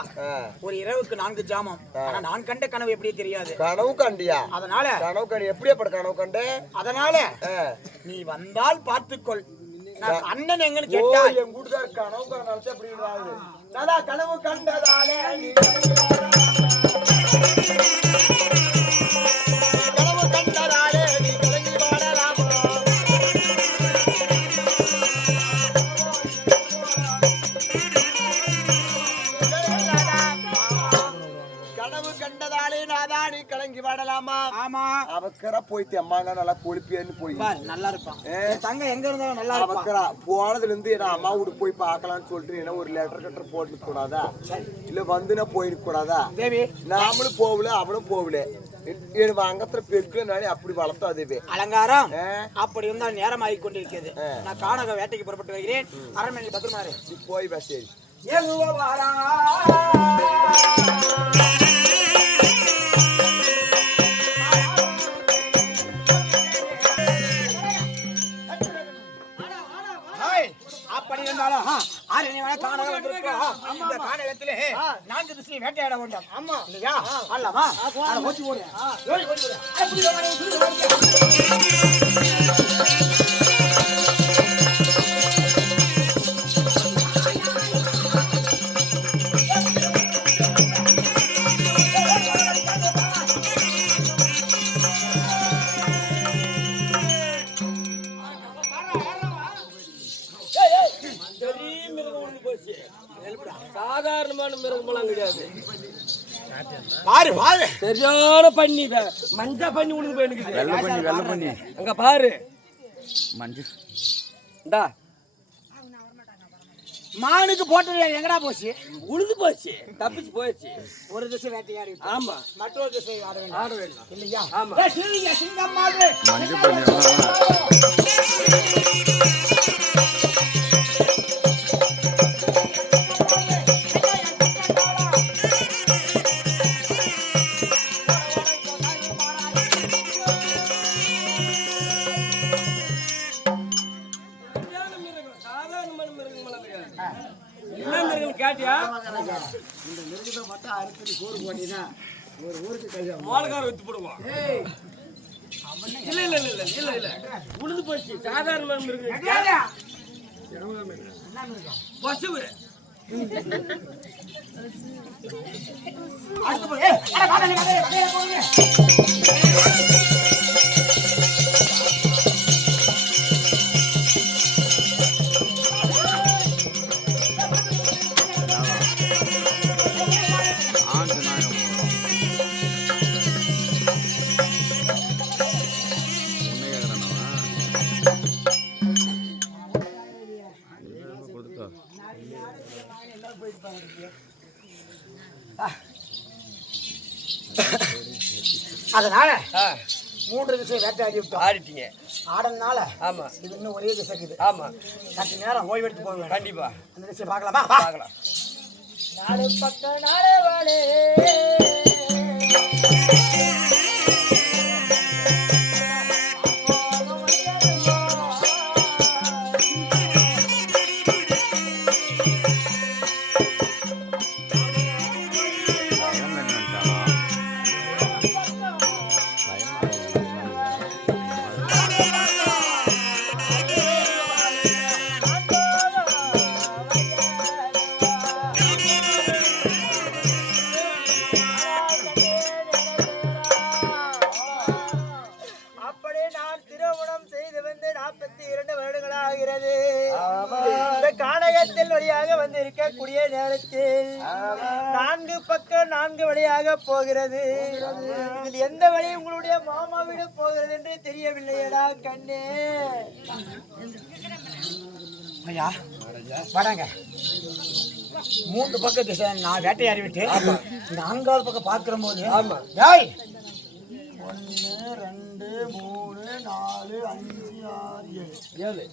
ஒரு இரவுக்கு 4 ஜாமம். ஆனா நான் கண்ட கனவு எப்படி தெரியாது. கனவு கண்டியா? அதனால கனவு கண்டு எப்படியாப்பட்ட கனவு கண்ட? அதனால நீ வந்தால் பார்த்துக்கொள். அண்ணன் எங்கன்னு கேட்டா என் வீட்டுக்கார கனவு கண்டு அப்படின்றாங்க. கனவு கண்டதாலே போயிட்டு அம்மாங்க நல்லா கொழுப்பியன்னு போய் நல்லா இருப்பான். தங்க எங்க இருந்தாலும் நல்லா இருப்பான். போனதுல இருந்து என்ன அம்மா வீட்டுக்கு போய் பார்க்கலாம்னு சொல்லிட்டு என்ன ஒரு லெட்டர் போட்டு கூடாதா? இல்ல வந்துனா போயிருக்க கூடாதா? தேவி நாமளும் போகல அவனும் போகல. எனக்கு அங்கத்துல பெருக்கல நானே அப்படி வளர்த்தோம். அதுவே அலங்காரம் அப்படி இருந்தால் நேரம் ஆகி கொண்டிருக்கிறது. நான் கானக வேட்டைக்கு புறப்பட்டு வருகிறேன். அரண்மனை பத்திரமாரு போய் பஸ் அப்படி இருந்தாலும் கானகத்திலே 4 திசையை வேட்டையாட வேண்டும். ஆமா இல்லையா? அல்லவா ஓட்டி போடு. சாதாரணமான மிருகமெல்லாம் கிடையாது. பாரு பாரு சரியான பண்ணி மஞ்ச பண்ணி உனக்கு போயிருக்குது. வெள்ளை பண்ணி அங்க பாரு மஞ்சள் இந்தா மானுக்கு போட்டது எங்கடா போச்சு? உழுது போச்சு, தப்பிச்சு போயிடுச்சு. ஒரு திசை வேட்டையாடி ஆமா மற்றொரு திசை ஆட வேண்டும் இல்லையா? ஆமா சிங்கம் மாதிரி மஞ்சள் பண்ணி கேட்டியா? மோளக்கார வித்து போடுவான். இல்ல இல்ல இல்ல இல்ல இல்ல உழுது போச்சு. சாதாரண மிருகம் பசுவு. அதனால 3 திசை வேட்டையாடி விட்டோம். ஆடிட்டீங்க. ஆடனால ஆமா இது இன்னும் ஒரே திசைக்குது. ஆமா சற்று நேரம் ஓய்வெடுத்து போவேன். கண்டிப்பா அந்த திசை பார்க்கலாமா? பார்க்கலாம். 4 பக்கம் 4 வாழே என்னன்னு இருக்கக்கூடிய நேரத்தில் 4 பக்கம் 4 வழியாக போகிறது. இதில் எந்த வழி உங்களுடைய மாமா வீடு போகிறது என்று தெரியவில்லையடா கண்ணே. ஐயா வடங்க 3 பக்கம் திசை நான் வேட்டையாடி விட்டு 4வது பக்கம் பார்க்கிற போது டேய் 1 2 3 4 5 6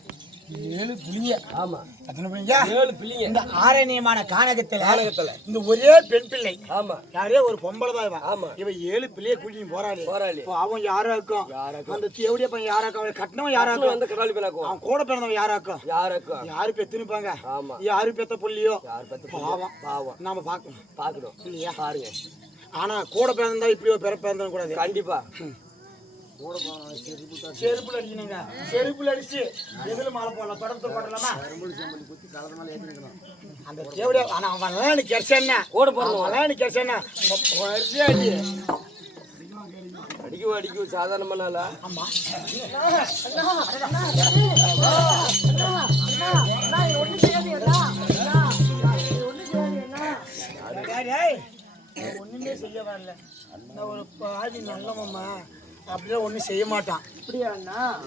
7 புலிங்க. ஆமா அத்தனை புலிங்க 7 புலிங்க. இந்த ஆரண்யமான கானகத்துல இந்த ஒரே பெண் பிள்ளை. ஆமா யாரே ஒரு பொம்பளை தான் இவன். ஆமா இவ 7 பிள்ளைய கூட்டிட்டு போறாளே. அவன் யாரா இருக்கும்? அந்த தேவடிய பையன் யாரா இருக்கும்? அவன் கட்டணவன் யாரா இருக்கும்? அந்த கடாலி பிள்ளைக்கும் அவன் கூட பிறந்தவன் யாரா இருக்கும்? யாரு பெத்துனுப்பாங்க? ஆமா யாரு பெத்த புள்ளியோ பாவம் நாம பாக்கணும் இல்லையா? பாருங்க. ஆனா கூட பிறந்தா இப்படி ஒரு பிறப்பிறந்த கூடாது. கண்டிப்பா செருப்புல அடிக்கணுங்க. செருப்புல அடிச்சு எதுல மாலை போடலாம்? தொடர்ந்து போடலாமா? அந்த தேவடியா ஆனா அவன் கெர்சன்னா ஓட போறான். கெர்சன்னா அடிக்கும் சாதாரணமான. ஆமா ஒண்ணுமே செய்ய வரல. ஒரு பாதி நல்லவம்மா அப்படியே ஒண்ணும் செய்ய மாட்டான்.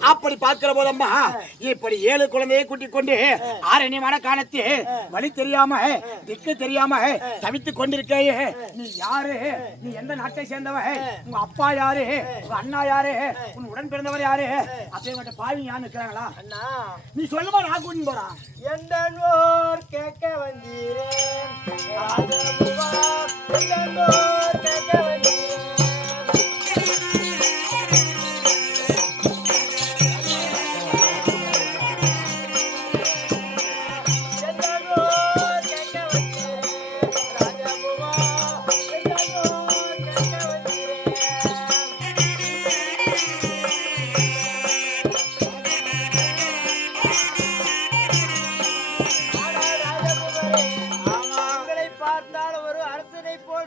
அப்படி பார்க்கிற போதம்மா இப்படி 7 குழந்தையை கூட்டிக் கொண்டு ஆரண்யமான காலத்து வழி தெரியாம திக்கு தெரியாம தவித்துக் கொண்டிருக்கே. நீ யாரு? நீ எந்த நாட்டை சேர்ந்தவ? உங்க அப்பா யாரு? உங்க அண்ணா யாரு? உன் உடன் பிறந்தவர் யாரு? அப்படியே பாவி யாரு இருக்கிறாங்களா? அண்ணா நீ சொல்லுமா, நான் கூட்டின்னு போறான். எந்த கேட்க வந்தீரேன் கேட்க வந்தீரேன்.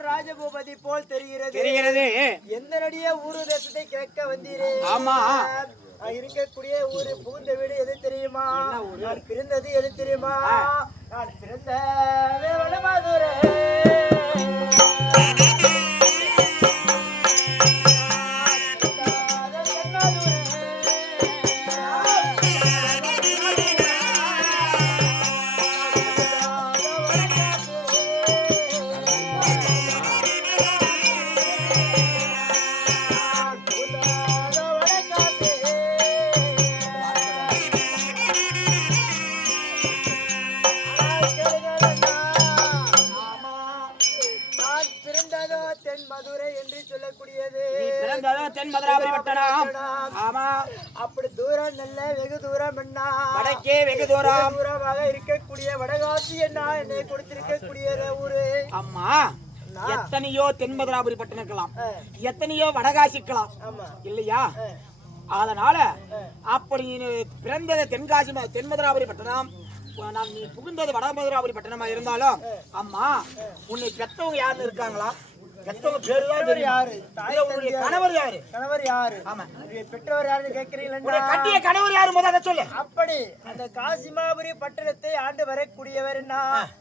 ராஜபூபதி போல் தெரிகிறது. எந்த நடிய ஊரு தேசத்தை கேட்க வந்தீரே? ஆமா இருக்கக்கூடிய ஊரு புகுந்த வீடு எது தெரியுமா? நான் பிறந்தது எது தெரியுமா? நான் பிறந்த வடமதுரை. அப்படி தூரம் நல்ல வெகு தூரம் என்ன வடக்கே வெகு தூரமாக இருக்கக்கூடிய வடகாசி என்ன என்னை கொடுத்திருக்கக்கூடிய ஊரு. அம்மா எத்தனையோ தென்மதுராபுரி பட்டணம் இருக்கலாம், எத்தனையோ வடகாசிக்கலாம் இல்லையா? அதனால அப்படி பிறந்தது தென்மதுராபுரி பட்டணம், நான் நீ புகுந்தது வடமதுராபுரி பட்டணமா இருந்தாலும் அம்மா உன்னை பெத்தவங்க யாருன்னு இருக்காங்களா? கணவர் யாரு? கணவர் யாரு? ஆமா பெற்றவர் யாருன்னு கேட்கிறீங்களா? கட்டிய கணவர் யாரு முதல்ல சொல்லு. அப்படி அந்த காசிமாபுரி பட்டணத்தை ஆண்டு வரக்கூடியவர் என்ன?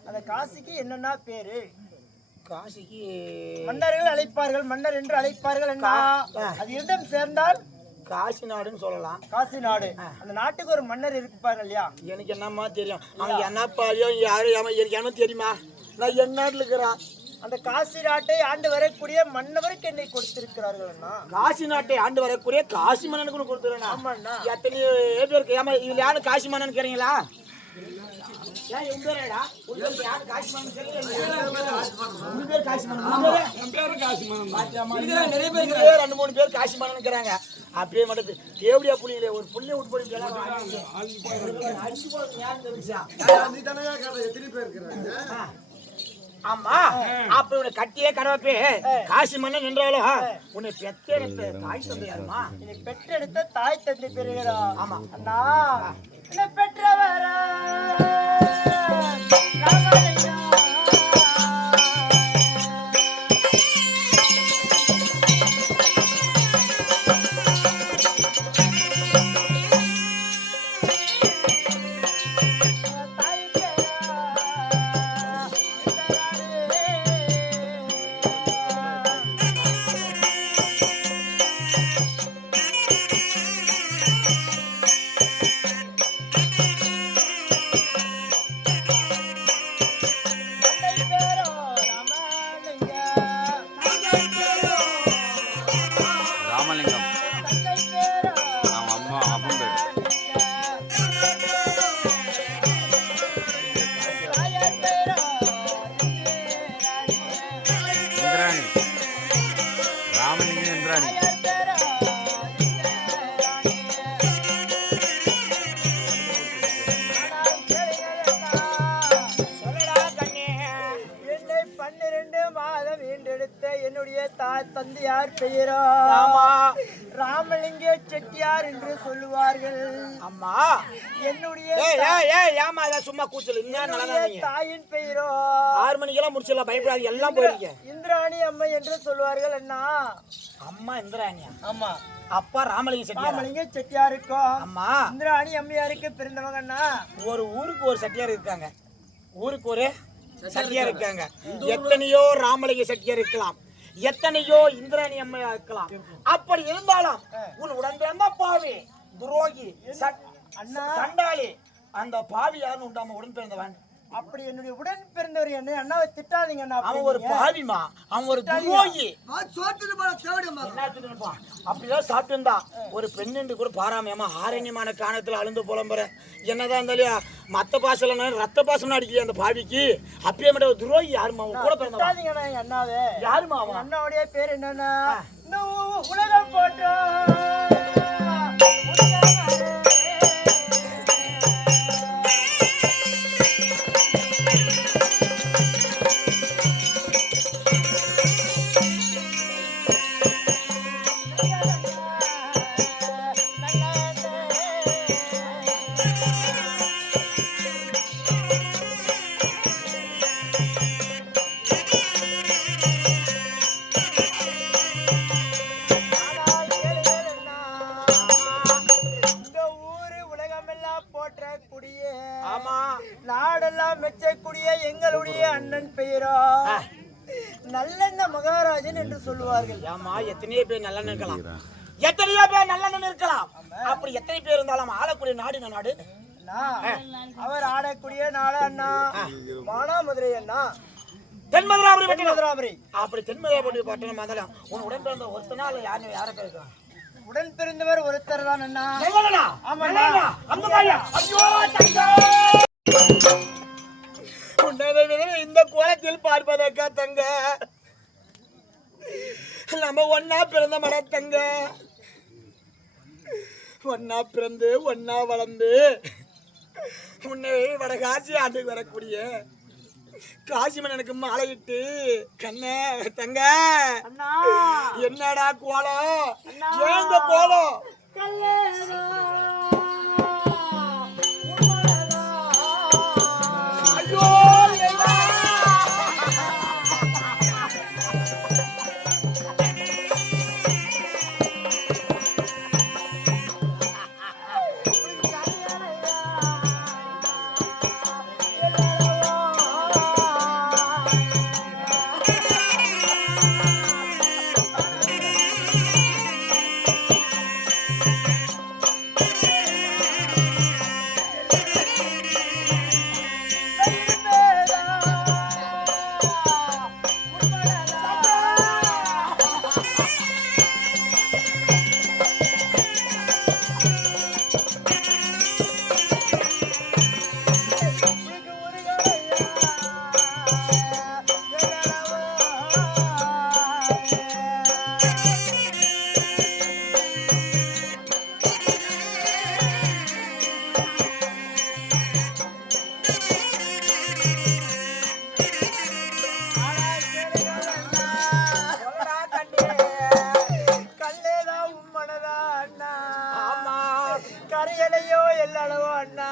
அந்த காசிக்கு என்னன்னா பேரு? காசிக்கு மன்னர்கள் அழைப்பார்கள், மன்னர் என்று அழைப்பார்கள். என்ன அது இடம் சேர்ந்தால் காசி நாடுன்னு சொல்லலாம். காசி நாடு. அந்த நாட்டுக்கு ஒரு மன்னர் இருப்பாங்க இல்லையா? எனக்கு என்னமா தெரியும்? அவங்க என்ன பாரியம் யாரு எனக்கு என்ன தெரியுமா? நான் என் நாட்டுல இருக்கிறான். அந்த காசி நாட்டை ஆண்டு வரக்கூடிய மன்னவருக்கு என்னை கொடுத்திருக்கிறார்கள். காசி நாட்டை ஆண்டு வரக்கூடிய காசி மன்னனுக்கு கொடுத்துருக்கா? ஆமாண்ணா. எத்தனை பேருக்கு? ஏமா இதுல யாரு காசி மன்னன் கேறீங்களா? அப்படியே மட்டும் தேவடியா புள்ளிங்களே ஒரு புள்ளிய விட்டு போய் ஆமா அப்ப உன்னை கட்டியே கடவுப்பே காசி மன்னன் என்றாலும் உன்னை பெற்றெடுத்த தாய் தந்தை யாருமா? என்னை பெற்றெடுத்த தாய் தந்தை பெறுகிறா. ஆமா அண்ணா என்னை பெற்றவரா அவன் அம்மா அப்பன் பேர் இந்திராணி ராமலிங்கம் இந்திராணி என்னுடைய தந்தையார் பெயரோ ராமலிங்க செட்டியார் என்று சொல்லுவார்கள். அம்மா என்னுடைய ஏமா சும்மா கூச்சல் தாயின் பெயரோ 6 மணிக்கெல்லாம் முடிச்சிடலாம், பயப்படாது, எல்லாம் போயிருக்கேன். இந்திராணி அம்மா என்று சொல்லுவார்கள். அண்ணா அம்மா இந்திராணியா? ஆமா. அப்பா ராமலிங்க செட்டியார். ராமலிங்க செட்டியாருக்கும் அம்மா இந்திராணி அம்மையாருக்கு பிறந்தவங்க அண்ணா. ஒரு ஊருக்கு ஒரு செட்டியார் இருக்காங்க, ஊருக்கு ஒரு செட்டியார் இருக்காங்க. எத்தனையோ ராமலிங்க செட்டியார் இருக்கலாம், எத்தனையோ இந்திராணி அம்மையா இருக்கலாம். அப்படி இருந்தாலும் உன் உடன்பிறந்த பாவி துரோகி சண்டாளி அந்த பாவி யாருன்னு உண்டாம உடன் பிறந்தவன். அப்படி என்னுடைய உடன் பிறந்தவர் என்ன அண்ணாவை திட்டாதீங்க அண்ணா. அவன் ஒரு பாவிமா, அவன் ஒரு துரோகி. அப்படிதான் சாப்பிட்டு இருந்தா ஒரு பெண்ணு கூட பாராமயமா ஆரண்யமான காணத்துல அழுந்து புலம்புற. என்னதான் இருந்தாலும் மத்த பாசல ரத்த பாசம் அடிக்கல அந்த பாவிக்கு. அப்படியே மட்டும் ஒரு துரோகி யாருமா கூட பிறந்தாதீங்க அண்ணாவே. யாருமா அவன்? அண்ணாவுடைய பேர் என்னன்னா உலகம் போட்டோ நாடெல்லாம் மெச்சக்கூடிய எங்களுடைய அண்ணன் பெயரோ நல்லெண்ண மகாராஜன் என்று சொல்லுவார்கள். ஆமா, எத்தனையோ பேர் நல்லெண்ணெய் இருக்கலாம், எத்தனையோ பேர் நல்லெண்ணெய் இருக்கலாம். அப்படி எத்தனை பேர் இருந்தாலும் ஆளக்கூடிய நாடு நாடு. அவர் ஆடக்கூடிய நாடு அண்ணா மானாமதுரை அண்ணா, தென்மதுராபுரி. அப்படி தென்மதுராபுரி பட்டணம் வந்தாலும் உன் உடன் பிறந்த ஒருத்தனா இல்ல யாரு யார பேருக்கா? உடன் பிறந்தவர் ஒருத்தர் தான் அண்ணா. இந்த கோலத்தில் பார்ப்பதற்கா தங்க நம்ம ஒன்னா பிறந்த மனத்தங்க, ஒன்னா பிறந்து ஒன்னா வளர்ந்து உன்னை வடகாசி ஆண்டுக்கு வரக்கூடிய காசிமன் எனக்கு மாலையிட்டு கண்ண தங்க என்னடா கோலம் ஏந்த கோலம் ஐயோ கரையலையோ எல்லளவோ அண்ணா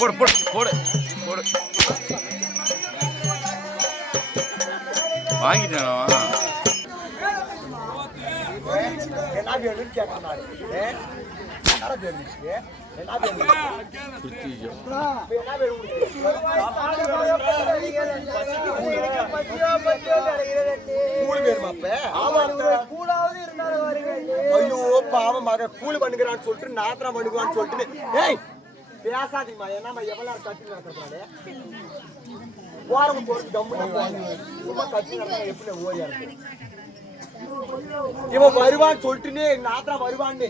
போடு போடு போடு போடு. வாங்கிட்டேன் என்ன வேணும்னு கேட்கறாரு. என்ன வேணும்? என்ன வேணும்? என்ன வேணும்? கூழ் வேணுமா அப்ப? கூழாவது இருந்தாலும் வருங்க. ஐயோ பாவம் மக கூழ் பண்ணுகிறான்னு சொல்லிட்டு நாத்திரம் பண்ணுவான்னு சொல்லிட்டு ஏய் பேசாதீங்கம்மா. என்னம்மா எவ்வளவு கட்டி நடக்கிறாரு? போறவங்க போறது கம்முன்னு சும்மா கட்டி நடந்தா எப்படி ஓடியா இவன் வருவான்னு சொல்லிட்டுனே நாத்திரம் வருவான்னு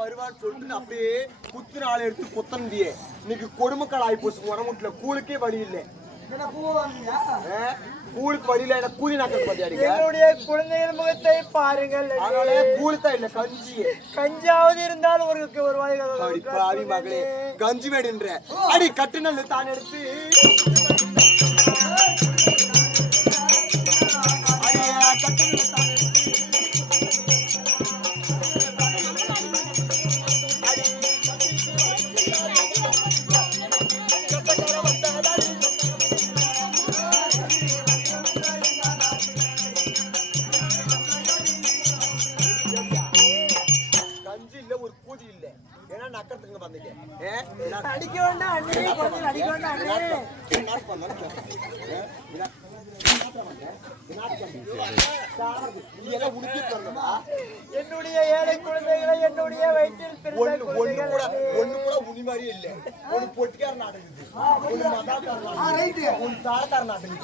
வருவான்னு சொல்லிட்டு அப்படியே குத்து நாள் எடுத்து குத்தந்தியே இன்னைக்கு கொடுமக்கள் ஆகி போச்சு. உடம்புல கூழுக்கே வழி இல்லை. கூழுக்கு வழியில என்ன கூலி நாட்கள் பாத்தியாடிங்க. என்னுடைய குழந்தைகள் முகத்தை பாருங்கள். அதனால கூழுத்தா இல்ல கஞ்சி. கஞ்சாவது இருந்தாலும் ஒரு வாய் மகளே கஞ்சி வேடுன்ற அடி கட்டு நெல்லு தான் எடுத்து அடிக்க வேண்டாம் அடிக்க வேண்டாம். என்னுடைய ஏழை குழந்தைகளை என்னுடைய வயிற்றில் ஒண்ணு கூட உனி மாதிரியே இல்ல. ஒரு பொட்டிக்கார நாடகம், ஒரு மதாக்கார நாடகம், ஒரு தாரக்கார நாடகம்.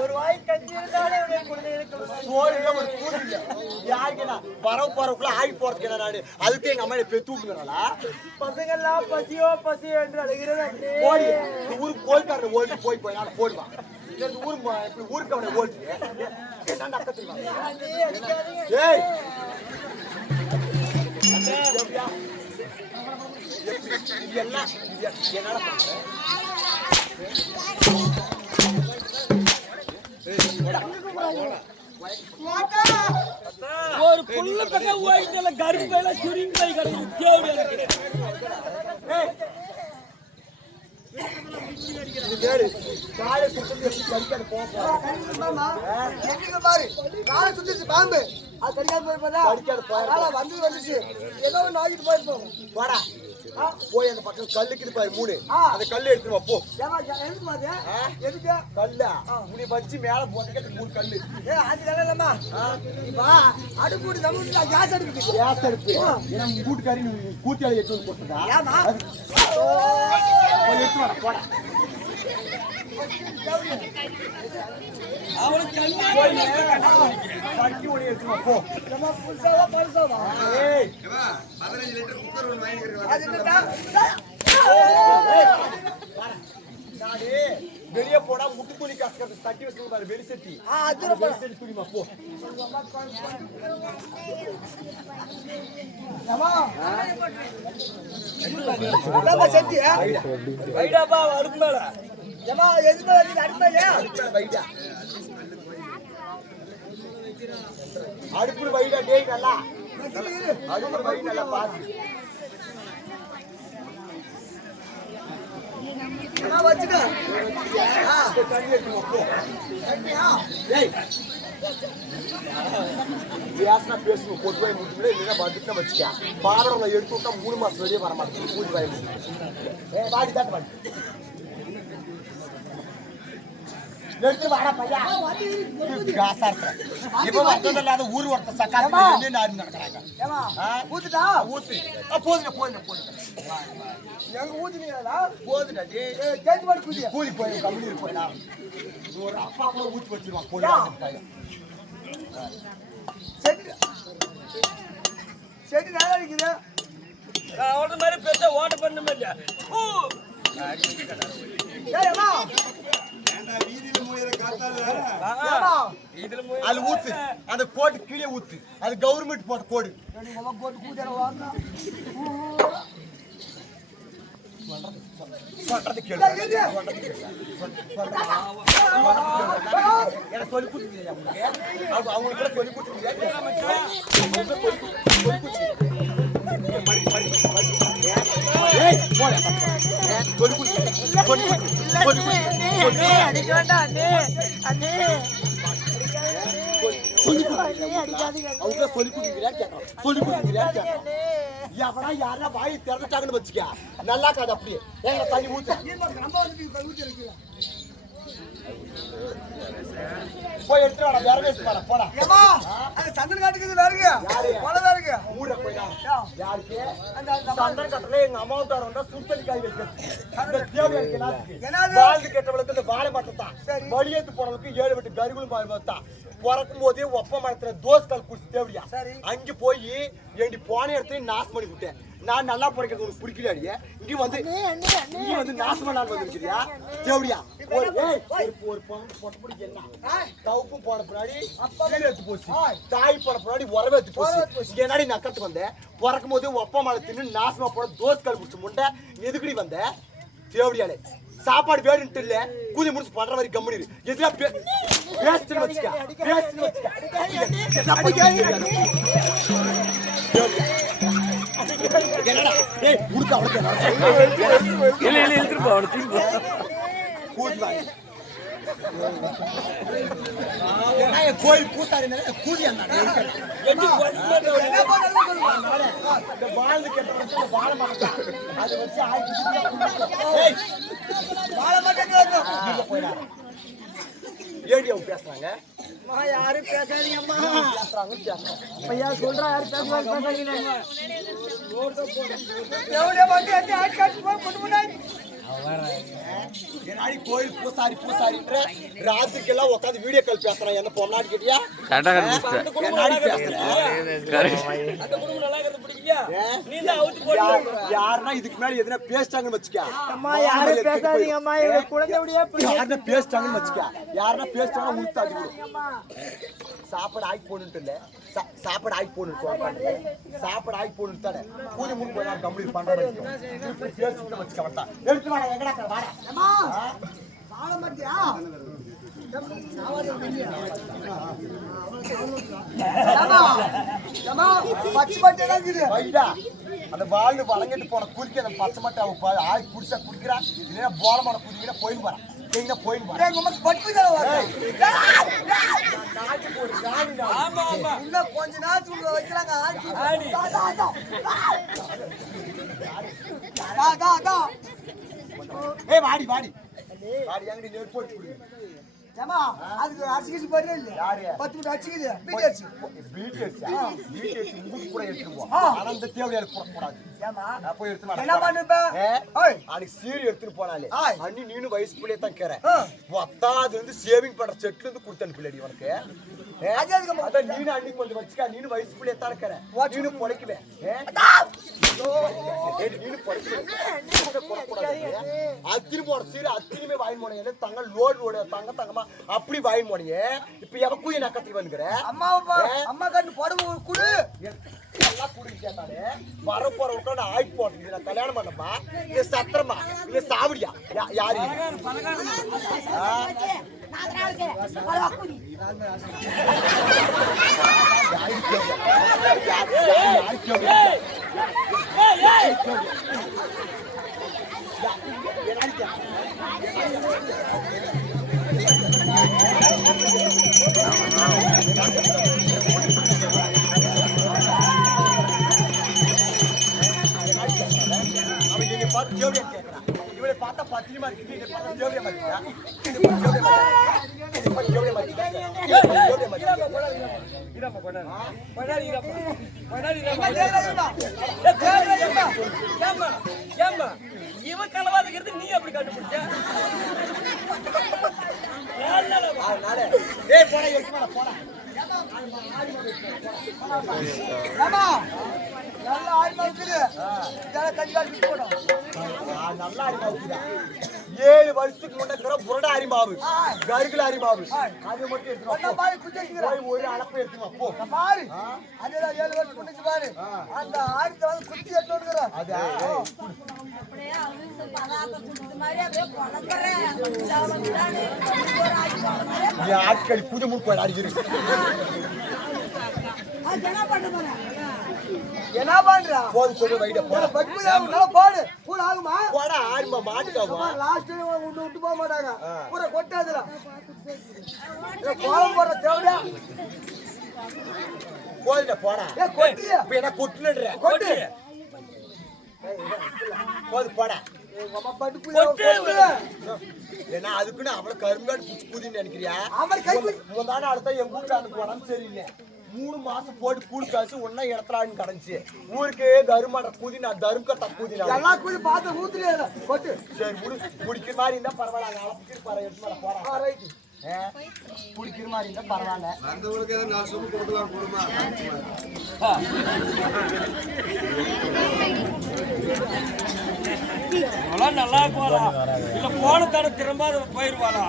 ஒரு வாய் கஞ்சி இருந்தாலே சோறு இல்ல ஒரு கூடு இல்ல. யாருக்குன்னா வரவு போறதுக்குள்ள ஆகி போறதுக்கு நாடு அதுக்கு எங்க அம்மா பெத்து விட்டுறாளா? பசங்க எல்லாம் பசியோ பசியோ என்று அழுகிறது. ஓடி ஊருக்கு போய்க்காரு ஓடி போய் நான் போடுவான். ஊருக்கு அவனை ஓடி என்ன அக்கத்துல ஏய் எல்லாம் என்னால ஒரு புள்ள பக்கம் ஓய்தல கரும்பையில சுருங்கி போய் கிடக்கு தேவடி பாம்பு அது கடிக்காது வந்துச்சு ஏதோ ஒன்று ஆகிட்டு போயிருப்போம். வாடா போய் அந்த பக்கம் கல்லுக்கு பாரு மூணு அந்த கல்லு எடுத்துட்டு வா போ. கல்லா முடி வச்சு மேல போட்டு மூணு கல்லு. அது கல்ல இல்லம்மா அடுப்பு கேஸ் அடுப்பு கேஸ் அடுப்பு கூட்டுக்காரி கூட்டியால எடுத்து போட்டுதா எடுத்து வர போடா. அவனுக்கு கட்டி ஒளி எடுத்து வா போ. புதுசாவா பரிசாவா? 15 லிட்டர் குக்கர் ஒன்று வாங்கிக்கிறேன். வெளியே போனா முட்டு துணி காசு தட்டி வச்சு பாரு வெளி செட்டி துணிமா போ. வைடாப்பா அடுப்பு மேல அடுப்பு வைடா டேய் நல்லா அடுப்பு வை நல்லா பாத்து வச்சுக்க தண்ணி எடுத்து போ. வியாசனா பேசணும் பொது வாய் முடிச்சு இல்லைன்னா பத்துட்டு வச்சுக்க பாரவங்களை எடுத்து விட்டா 3 மாசம் வெளியே வர மாட்டேங்குது. பூஜை வாய் வாடி தாட்டு வாடி எடுத்து வாடா பையா காசா இருக்கிற இப்ப வந்தது இல்லாத ஊர் ஒருத்த சக்காத்து வெளியே நாடு நடக்கிறாங்க ஊத்துட்டா ஊத்து போதுங்க போதுங்க போதுங்க எங்க ஊத்துனீங்களா போதுடா டே கேட்டு மாட்டு கூலி கூலி போய் கம்பெனி போயிடா ஒரு அப்பா கூட ஊத்தி வச்சிருவான் போய் பையன் செடி செடி நல்லா இருக்குது அவன மாதிரி பெருசா ஓட்ட பண்ண இல்லையா அது ஊத்து அந்த கோட்டு கீழே ஊத்து அது கவர்மெண்ட் போட்ட கோடு போட்டு கூட்டிட வாங்க சொல்றது கேளு எனக்கு சொல்லி கொடுத்துருக்கீங்க அவங்களுக்கு சொல்லி அவங்க சொல்லி கொடுக்குறியா கேட்கலாம் சொல்லி கொடுக்குறியா கேட்கலாம் எவனா யாரா வாயை திறந்துட்டாங்கன்னு வச்சுக்க நல்லா காது அப்படியே ஏங்க தண்ணி ஊத்து போய் எடுத்து வாடா வேற வேஸ்ட் பண்ண போடா ஏமா அந்த சந்தன காட்டுக்கு வேறங்க போல வேறங்க ஊட போய்டா யாருக்கு அந்த சந்தன காட்டுல எங்க அம்மாவுக்கு வந்தா சுத்தலி காய் வைக்கிறது அந்த தேவை இருக்கு என்னது வாழ்ந்து கெட்டவளுக்கு இந்த வாழை மட்டும் தான் வழியேத்து போறவளுக்கு 7 வெட்டு கருகுலும் பாய் தான் பிறக்கும் போதே ஒப்ப மரத்துல தோஸ்கால் குடிச்சு தேவையா அங்க போய் ஏண்டி போன இடத்துல நாசம் பண்ணி விட்டேன் நான் நல்லா படிக்கிறது உனக்கு பிடிக்கலையே இங்க வந்து நாசமா நான் வந்துருக்கியா தேவடியா ஒரு பொட்டு பிடிக்க என்ன தவுப்பும் போன பின்னாடி எடுத்து போச்சு தாய் போன பின்னாடி உறவேத்து போச்சு என்னாடி நக்கத்துக்கு வந்தேன் பிறக்கும் போது ஒப்ப மலை தின்னு நாசமா போன தோஸ்கால் குடிச்சு முண்டை எதுக்குடி வந்த தேவடியாலே சாப்பாடு வேணுன்ட்டு இல்ல கூலி முடிச்சு பண்ற மாதிரி கம்பெனி எதுனா பேஸ்ட்னு வச்சுக்க பேஸ்ட்னு என்னடா டேய் உடுக்க அவளுக்கு இல்ல இழுத்துப்பா அவன தூக்கு கூட்வா நான் கோயில் பூசாரி கூலி அண்ணா இந்த வாழ்ந்து கேட்ட வாழ மாட்டா அது வச்சு ஏய் வாழ மாட்டேங்க போய்டா ஏடி அவங்க பேசுறாங்க அம்மா யாரும் பேசாதீங்க அம்மா பேசுறாங்க ஐயா சொல்றா யாரும் பேசாதீங்க எவனே வந்து அந்த ஆட்காட்டு கொண்டு போனாய் என்னாடி கோயில் பூசாரின்ற ராத்திரிக்கெல்லாம் உட்காந்து வீடியோ கால் பேசுறான் என்ன பொண்ணாடி கேட்டியா என்னாடி பேசுறேன் அந்த குடும்பம் நல்லா இருக்கிறது பிடிக்கலையா நீ தான் அவுத்து போடு யாருன்னா இதுக்கு மேல எதுனா பேசிட்டாங்கன்னு வச்சுக்க அம்மா யாரும் பேசாதீங்க அம்மா எங்க குழந்தையுடைய யாருன்னா பேசிட்டாங்கன்னு வச்சுக்க யாருன்னா பேசிட்டாங்கன்னா உளுத்தாடி சாப்பாடு ஆக்கி போடணுட்டு இல்ல சாப்பாடு ஆக்கி போடணும் சாப்பாடு ஆக்கி போடணும் தானே கூலி மூணு போய் நான் கம்ப்ளீட் பண்றேன் பேசிட்டு வச்சுக்க மாட்டான் எடுத்து வாடா எங்கடா வாடா வாழ மாட்டியா அந்த வாழ்ந்து வழங்கிட்டு போன குடிக்க அந்த பச்சை மட்டை அவ ஆய் குடிச்சா குடிக்கிறா இல்லைன்னா போலமான குடிக்கிற போயின்னு போறான் எங்க போயின்னு போறான் இன்னும் கொஞ்ச நேரத்துக்கு வைக்கிறாங்க ஏய் வாடி வாடி வாடி எங்கடி நெருப்பு போட்டு குடி ஏமா அதுக்கு அரிசி போறே இல்ல யாரு 10 மினிட் அடிச்சிக்குது பீட்டர்ஸ் பீட்டர்ஸ் உங்களுக்கு கூட எடுத்துப்போம் ஆனா இந்த தேவையால போட கூடாது ஏமா நான் போய் எடுத்து வரேன் என்ன பண்ணுப்ப ஏய் அன்னைக்கு சீரி எடுத்துட்டு போனாலே அண்ணி நீனு வயசு புள்ளைய தான் கேற வத்தாது வந்து சேவிங் பண்ற செட்ல இருந்து கொடுத்து அனுப்பிலடி உனக்கு அத நீனு அண்ணி கொஞ்சம் வச்சுக்க நீனு வயசு புள்ளைய தான் இருக்கற நீனு பொழைக்குவே நீனு பொழைக்குவே அத்திரி போற சீரி அத்திரிமே வாயின் போனீங்க தங்க லோடு தங்கமா அப்படி வாயின் போனீங்க இப்ப எவக்கும் என்ன கத்தி வந்துக்கிற அம்மா கண்ணு போடுவ குடு எல்லாம் குடி கேட்டாலே வர போற உட்காந்து ஆயிட்டு போட்டு நான் கல்யாணம் பண்ணப்பா இது சத்திரமா இது சாவடியா யாரு இவளை பார்த்தா அசிங்கமா இருக்கு. இது பார்த்தா ஜோடியா மாட்டியா? இது பார்த்தா ஜோடியா மாட்டியா? இது பார்த்தா ஜோடியா மாட்டியா? இவன் கலவாதுங்கிறது நீ அப்படி கண்டுபிடிச்ச போடா எடுத்து போடா நல்லா ஆய்மா இருக்குது கஞ்சாடி போடும் நல்லா அரிமாவுக்குதா 7 வருஷத்துக்கு முன்னாடி புரட அரிமாவு கருகுல அரிமாவு அது மட்டும் எடுத்துட்டு போய் ஒரு அளப்பு எடுத்துமா போ பாரு அதேதான் 7 வருஷம் முன்னுக்கு பாரு அந்த ஆயத்தை வந்து குத்தி எடுத்து வந்துக்கிறோம் அது அப்படியே அவங்க பதார்த்த குடுத்த மாதிரி அப்படியே கொலக்கறேன் நீ ஆட்கள் புது முன் அடிச்சிரு என்ன பண்றா போது போது வைட போட பாடு கூட ஆகுமா போடா ஆரிமா மாட்டுக்காவா லாஸ்ட் விட்டு போக மாட்டாங்க பூரா கொட்டாதுல கோலம் போடுற தேவையா போதுடா போடா கொட்டியா இப்ப என்ன கொட்டுனன்ற கொட்டு போது போடா அம்மா படுப்பு ஏன்னா அதுக்குன்னு அவ்வளவு கருங்காடு புச்சு புதின்னு நினைக்கிறியா அவன் கை முந்தான அடுத்த எங்க வீட்டுல எனக்கு உடம்பு சரியில்லை 3 மாசம் போட்டு கூலி காசு ஒன்னா இடத்துலான்னு கடந்துச்சு ஊருக்கு தருமாட கூதி நான் தருக்க தப்புதினா எல்லா கூலி பார்த்து ஊத்துறியா கொட்டு சரி குடிக்கிற மாதிரி இருந்தா பரவாயில்ல அளப்புக்கு பாரு எடுத்து மேல போறேன் ரைட் குடிக்கிற மாதிரி இருந்தா பரவாயில்ல வந்தவங்களுக்கு ஏதாவது 4 சொம்பு கொடுக்கலாம் கொடுமா நல்லா போறா இல்ல போன தட திரும்ப போயிருவாளா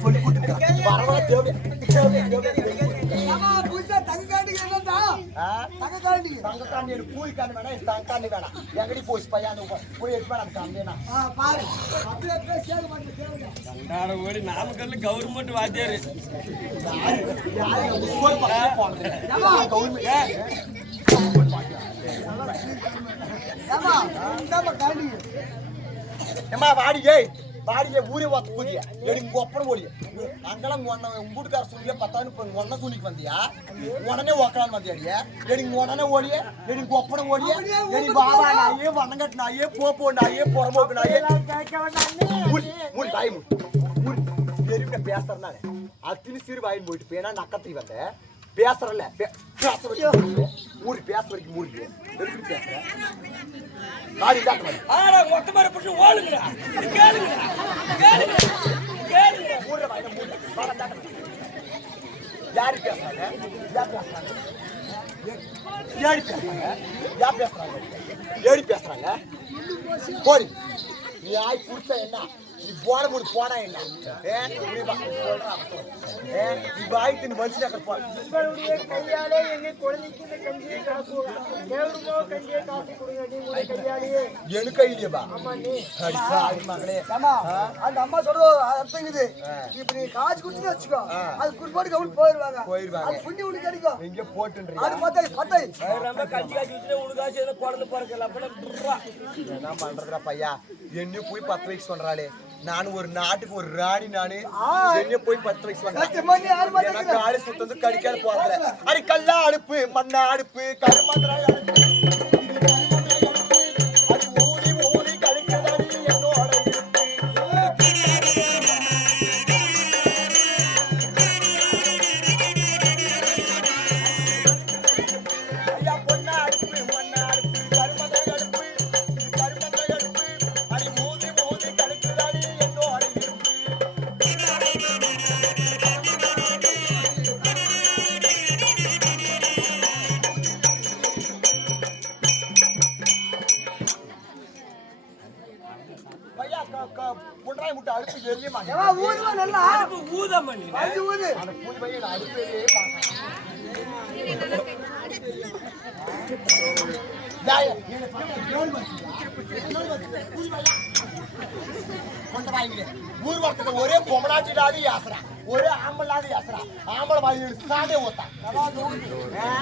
சொல்லி கொடுத்துருக்கா பரவாயில்ல புதுசா தங்காண்டி என்னடா தங்காண்டி தங்கக்காண்டி கூலி காண்டி வேணாம் தங்காண்டி வேணாம் எங்கடி போய் பையன் போய் எடுத்து வேணாம் காண்டேனா பாரு அப்படியே பேசியாக மாட்டேன் ஓடி நாமக்கல்ல கவர்மெண்ட் வாத்தியாரு வாடியே ஊரே வாத்து கூதிய எனக்கு ஒப்பனை ஓடிய அங்கெல்லாம் உங்கூட்டுக்கார சொல்லியே 10 ஒன்ன துணிக்கு வந்தியா உடனே ஒக்கலான்னு வந்தியாடிய எனக்கு உடனே ஓடிய எனக்கு ஒப்பனை ஓடிய எனக்கு பாபா நாயே வண்ணங்கட்டு நாயே போப்போ நாயே புறம்போக்கு நாயே மூடி வாய் மூடி பெரிய பேசுறேன் அத்தினி சிறு வாயின் போயிட்டு பேனா நக்கத்தி வந்த பேசுறல மூடி பேச வரைக்கும் மூடி பேசுறேன் நாடி டாக்டர் ஆனா மொத்த மாதிரி புடிச்சு ஓடுங்கடா கேளுங்கடா கேளுங்க மூடுற வாயில மூடு வாடா டாக்டர் யாரு பேசுறாங்க யார் பேசுறாங்க ஏடி பேசுறாங்க போடி நீ ஆய் குடுத்த என்ன நீ போட முடி போனா என்ன இப்ப ஆயிட்டு வலிச்சு உங்களுடைய கையாலே என்னை குழந்தைக்கு இந்த கஞ்சியை காசுவா தேவருமோ கஞ்சியை காசு கொடுங்க நீ உடைய கையாலேயே எனக்கு ஐடியாபா மகளே அந்த அம்மா சொல்றது அர்த்தம் இது இப்ப நீ காசு கொடுத்து வச்சுக்கோ அது குடுப்பாடு கவுன் போயிருவாங்க அது புண்ணி உனக்கு கிடைக்கும் எங்க போட்டுன்றீங்க அது பத்தாய் ரொம்ப கஞ்சி காய்ச்சி வச்சுட்டு உனக்காச்சும் ஏதோ குழந்தை பிறக்கல அப்பெல்லாம் என்ன பண்றதுடா பையா என்னையும் போய் 10 வயசு சொல்றாளே நான் ஒரு நாட்டுக்கு ஒரு ராணி நானு என்னையும் போய் 10 வயசு சொல்றேன் எனக்கு ஆளு சுத்தந்து கடிக்காத போறதுல அடி கல்லா அடுப்பு மண்ணா அடுப்பு கருமாந்திரா அடுப்பு அது ஊதி ஊதி கடிக்கிறதாடி என்னோட ஐயா பொண்ணா அடுப்பு மண்ணா அடுப்பு கருமாந்திரா அடுப்பு கருமாந்திரா அடுப்பு அடி ஊதி ஊதி கடிக்கிறதாடி என்னோட பையா புன்றாய் முட்டை அடுப்பு எரிய மாட்டேன் ஊதுவா நல்லா ஊதம் பண்ணி அது ஊது அந்த பூஜை பையன் அடுப்பே பார்க்கறேன் ஊர் வரத்துக்கு ஒரே பொம்மனாட்டிடாது யாசரா ஒரே ஆம்பளாது யாசரா ஆம்பளை வாங்கி சாடே ஓத்தான்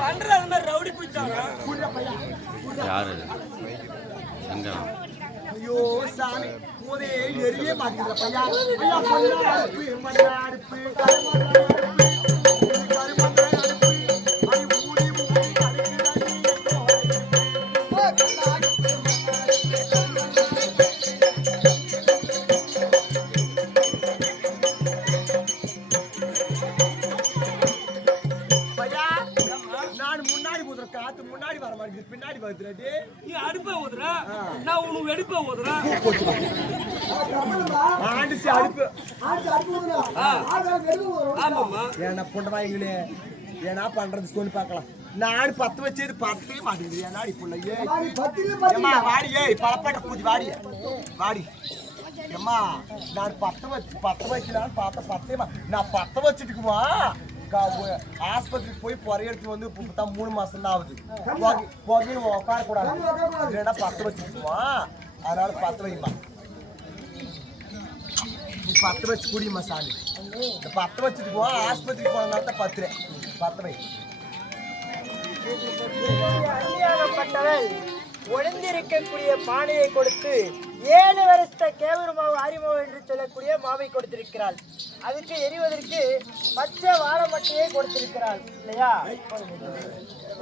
பண்ற அந்த மாதிரி ரவுடி பிடிச்சாங்க யாரு எங்க ஐயோ சாமி ஊதே எரிய மாட்டேங்கிற பையா ஐயா பொண்ணா அடுப்பு மண்ணா அடுப்பு கருமண்ணா அடுப்பு கருமண்ணா அடுப்பு காத்து முன்னாடி வர மாட்டேங்குது பின்னாடி வருதுடி. நீ அடுப்ப ஊதுற நான் உனக்கு வெடிப்ப ஊதுறேன். ஆண்டிச்சு அடுப்பு. ஆமாம்மா ஏன்னா புண்டவாய்களே ஏன்னா பண்றது சொல்லி பார்க்கலாம். நாடு 10 வச்சது 10 மாட்டேங்குது. ஏன்னா இப்ப வாடி ஏய் பழப்பாட்ட பூஜை வாடி வாடி ஏம்மா நான் 10 வைக்கலான்னு பார்த்தா 10 நான் 10 வச்சுட்டுக்குமா ஆஸ்பத்திரிக்கு போய் பொறையெடுத்து வந்து தான் 3 மாசம் தான் ஆகுது. உட்கார கூடாது இல்லைன்னா 10 வச்சுக்குமா அதனால 10 வைமா. நீ 10 வச்சு குடியுமா சாமி. இந்த 10 வச்சுட்டு போ ஆஸ்பத்திரிக்கு போனதுனால தான் 10 வை. அந்நியாகப்பட்டவள் ஒளிந்திருக்கக்கூடிய பானையை கொடுத்து 7 வருஷ கேவரு மாவு ஆரிமாவு என்று சொல்லக்கூடிய மாவை கொடுத்திருக்கிறாள். அதுக்கு எரிவதற்கு பச்சை வாழை மட்டையை கொடுத்திருக்கிறாள் இல்லையா.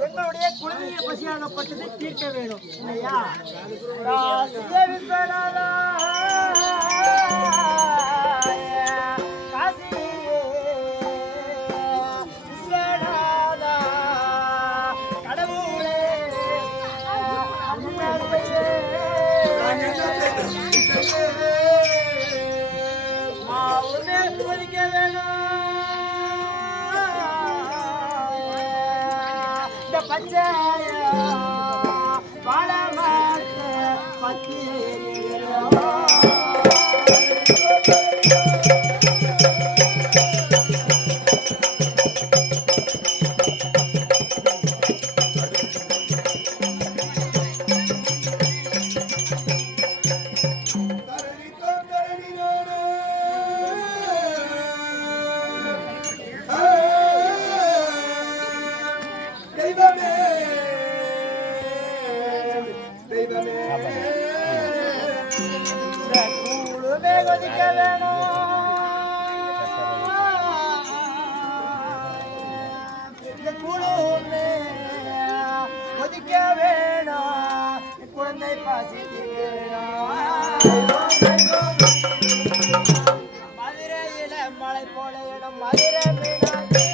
எங்களுடைய குழந்தைய பசியாகப்பட்டது தீர்க்க வேணும் இல்லையா. குழந்தை பாசி மதுரையில மலை போல இடம் மதுரை மீனாட்சி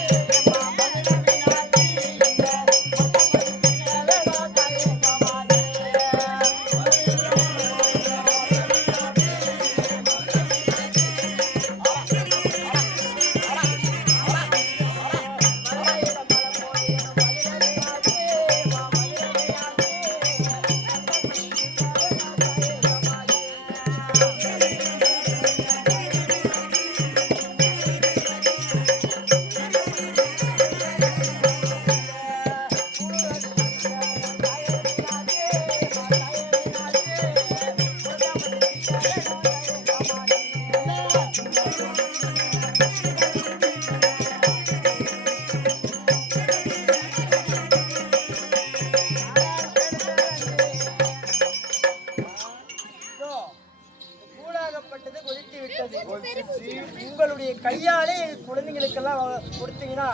உங்களுடைய கையாலே குழந்தைங்களுக்கெல்லாம் கொடுத்தீங்கன்னா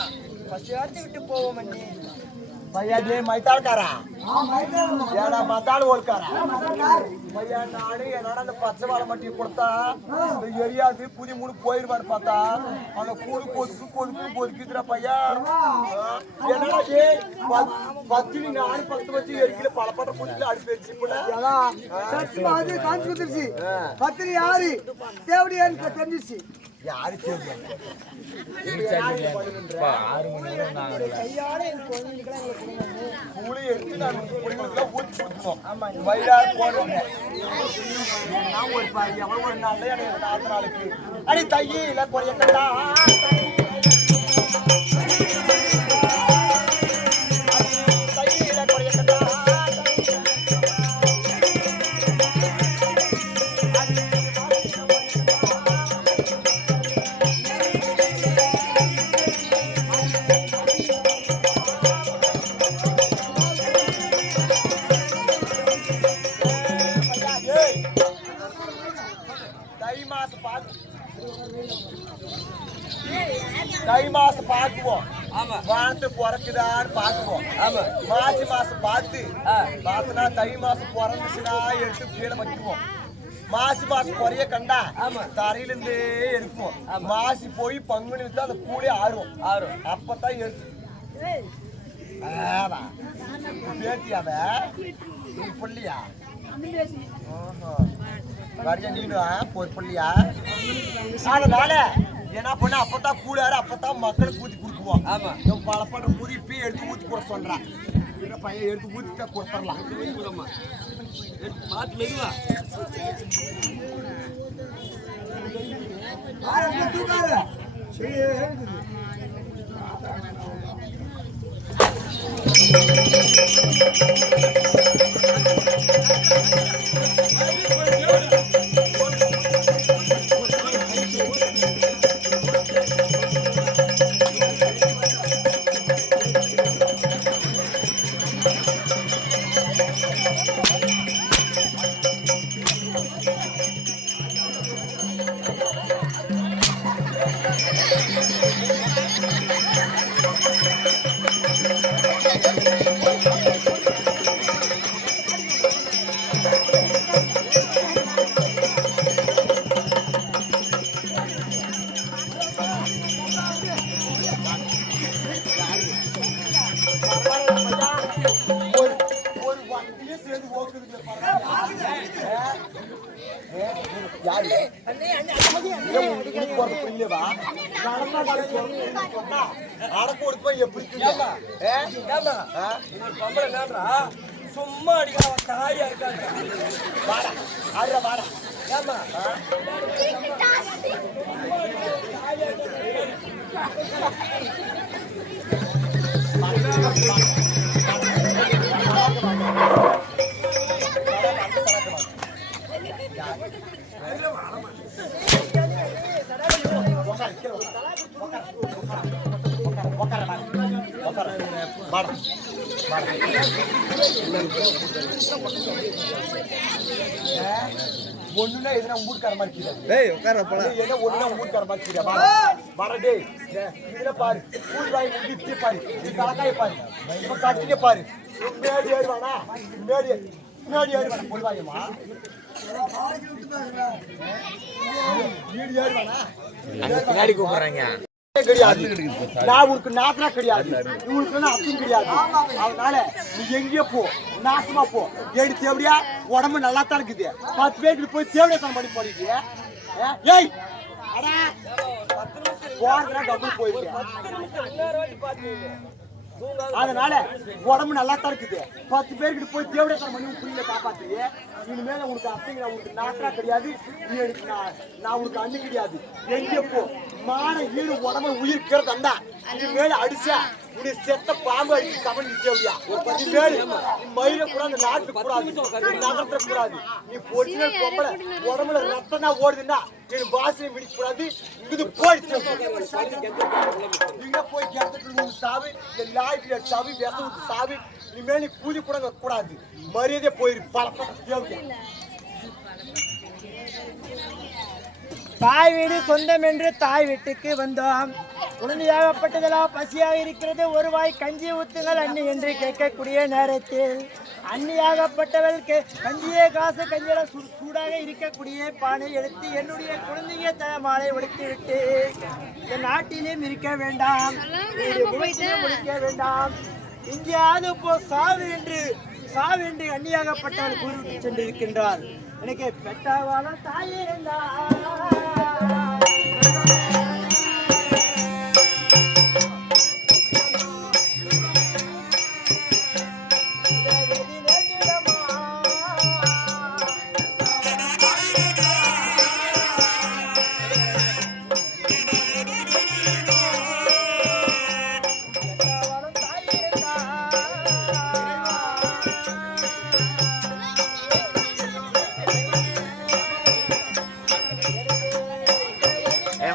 பசியாத்தி விட்டு போவோம் அண்ணி. भैया जे मैताळकारा याडा माताळ ओळकारा भैया नाடு என்னோட அந்த பச்சை வாழை மட்டி கொடுத்தா இந்த எரியாது புதி மூணு போயிடுவாரு பார்த்தா அந்த கூடு கொதுக்குதுடா பையா. என்னடா ஏ பத்தினி நாடு 10 வச்சு எரிக்கல பலப்பட்ட புடிச்சு அடி பேசி போல சத்தியமா அது காஞ்சி வந்துருச்சு. பத்தினி யாரு தேவடியான்னு தெரிஞ்சிச்சு. யாரு தேவடியா 6 மணி நேரம் நாங்க கையாலே குழந்தைங்களுக்கெல்லாம் கூலி எடுத்து நான் குடிங்களுக்குலாம் ஊத்தி கொடுக்கணும். வயிறா போடுறேன் நான் ஒரு பாய் எவ்வளவு ஒரு நாள்ல எனக்கு 4 நாளைக்கு அடி தையில குறையக்கடா தையில குறையக்கடா தை மாசம் பாக்குவோம். வானத்து பிறக்குதான்னு பாக்குவோம். மாசி மாசம் பார்த்துனா தை மாசம் பிறந்துச்சுன்னா எடுத்து கீழே வைக்குவோம். மாசி மாசம் குறைய கண்டா தரையில இருந்தே எடுப்போம். மாசி போய் பங்குனி வச்சு அந்த கூலே ஆறும் அப்பதான் எடுத்து பேத்தியாவ புள்ளியா வரியா நீனு ஒரு புள்ளியா அதனால என்ன பண்ண அப்பதான் கூடாரு அப்பதான் மக்களுக்கு ஊத்தி கொடுக்குவோம். ஆமா பல பண்ற புதிப்பி எடுத்து ஊத்தி கூட சொல்றான் பையன் எடுத்து ஊத்தி கொடுத்துடலாம். பாட்டு மெதுவா ஒரு வண்டியே சேர்ந்து ஓக்குதுங்க அடக்கு கொடுப்பா எப்படி பொம்பளை என்னன்றா சும்மா அடிக்கலாம் தாயா இருக்காங்க வாடா ஆடுற வாடா ஏமா ஒண்ணுன்னா எதுனா ஊர்க்கார மாதிரி ஒண்ணுனா ஊர்க்கார மாதிரி வர டேய் இதுல பாரு கூலி வாங்கி முடி பாரு நீ கலக்காய பாரு இப்ப கட்டிக்க பாரு மேடி ஏறுவானா மேடி ஏறுவானா பொழுவாயமா வீடு ஏறுவானா பின்னாடி கூப்பிடுறாங்க கிடையாது. நான் உனக்கு நாத்தனா கிடையாது, இவனுக்கு அப்பயும் கிடையாது. அதனால நீ எங்கேயோ போ, நாசமா போ. ஏடி தேவடியா உடம்பு நல்லா தான் இருக்குது. 10 பேருக்கு போய் தேவடியா பண்ணி போறீங்க. ஏய் அடா போறதுனா டபுள் போயிருக்கு. அதனால உடம்பு நல்லா தான் இருக்குது. 10 பேருக்கு போய் தேவடியா பண்ணி புரியல காப்பாத்துறியே. இனிமேல உனக்கு அப்பங்க உனக்கு நாத்தனா கிடையாது, நீ எனக்கு நான் உனக்கு அண்ணு கிடையாது. எங்கேயோ போ, மான ஈடு உடம்பு உயிர் கீழே தந்தா இனிமேல அடிச்சா உடைய செத்த பாம்பு அடிச்சு கவனம் நிற்கவியா. இனிமேல் மயில கூட அந்த நாட்டுக்கு கூடாது, நகரத்துல கூடாது. நீ பொடியில பொம்பளை உடம்புல ரத்தம் தான் ஓடுதுன்னா என் வாசனை பிடிக்க கூடாது. இங்கிருந்து போயிடுச்சு இங்க போய் கெடுத்துட்டு சாவி லாய்க்கு சாவி விச விட்டு சாவி. இனிமேல் நீ கூலி கூட கூடாது, மரியாதையா போயிரு. பழக்கம் தாய் வீடு சொந்தம் என்று தாய் வீட்டுக்கு வந்தோம். குழந்தையாகப்பட்டதெல்லாம் பசியாக இருக்கிறது, ஒரு வாய் கஞ்சி ஊத்துங்கள் அண்ணி என்று கேட்கக்கூடிய நேரத்தில் அண்ணியாகப்பட்டவள் கஞ்சியே காசு கஞ்சியில சூடாக இருக்கக்கூடிய பானை எடுத்து என்னுடைய குழந்தைய தலைமாலை ஒழித்து விட்டு என் நாட்டிலும் இருக்க வேண்டாம், முடிக்க வேண்டாம், இங்கேயாவது போ சாவு என்று அண்ணியாகப்பட்டவள் கூறிவிட்டு சென்றிருக்கின்றார். எனக்கு பெட்டவாள தாயே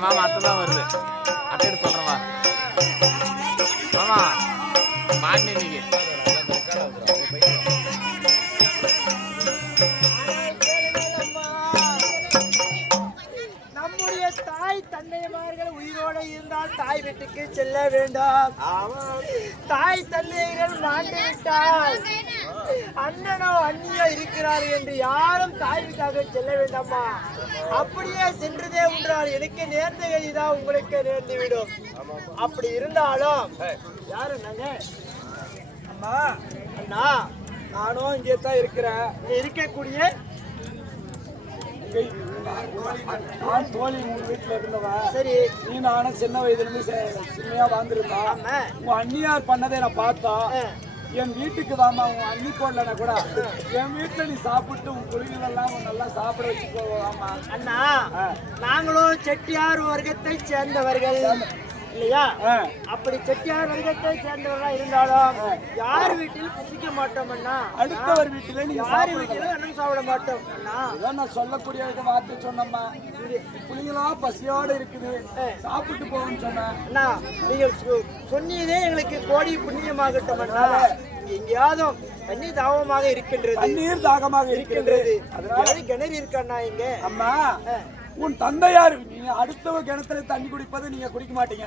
மாமா அத்தான் வருது, அத்தை எடுத்து சொல்றவா மாமா மாட்டு இன்னைக்கு நம்முடைய தாய் தந்தையமார்கள் உயிரோடு இருந்தால் தாய் வீட்டுக்கு செல்ல வேண்டாம். தாய் தந்தையர்கள் மாண்டு விட்டால் அண்ணனோ அண்ணியோ இருக்கிறார் என்று யாரும் தாய் வீட்டாக செல்ல வேண்டாமா. அப்படியே சென்றதே ஒன்றால் எனக்கு நேர்ந்த கதிதான் உங்களுக்கு நேர்ந்து விடும். அப்படி இருந்தாலும் யாரு நாங்க அம்மா அண்ணா நானும் இங்கே தான் இருக்கிறேன். இங்க இருக்கக்கூடிய நான் தோழி உங்க வீட்டுல இருந்தவா. சரி நீ நானும் சின்ன வயதுல இருந்து சின்னையா வாழ்ந்துருந்தா. ஆமா. உங்க அண்ணியார் பண்ணதை நான் பார்த்தா என் வீட்டுக்கு வாமா, உன் அண்ணி போடலன்னா கூட என் வீட்டுல நீ சாப்பிட்டு உன் குருவிகள் எல்லாம் நல்லா சாப்பிட வச்சு போவாமா. அண்ணா நாங்களும் செட்டியார் வர்க்கத்தை சேர்ந்தவர்கள் இல்லையா? அப்படி செட்டியார் வர்க்கத்தை சேர்ந்தவர்களா இருந்தாலும் யார் வீட்டிலும் புசிக்க மாட்டோம் அண்ணா. அடுத்தவர் வீட்டுல நீ யார் வீட்டிலும் அன்னம் சாப்பிட மாட்டோம் அண்ணா. இதான் நான் சொல்லக்கூடிய வார்த்தை சொன்னம்மா. பிள்ளைங்களா பசியோட இருக்குது, சாப்பிட்டு போகணும்னு சொன்னேன். அண்ணா நீங்கள் சொன்னதே எங்களுக்கு கோடி புண்ணியமாகட்டும் அண்ணா. எங்கேயாவது தண்ணி தாகமாக இருக்கின்றது, தண்ணீர் தாகமாக இருக்கின்றது. அதனால கிணறு இருக்கண்ணா இங்க. அம்மா உன் தந்தையார், நீங்க அடுத்தவ கிணத்துல தண்ணி குடிப்பதை நீங்க குடிக்க மாட்டீங்க.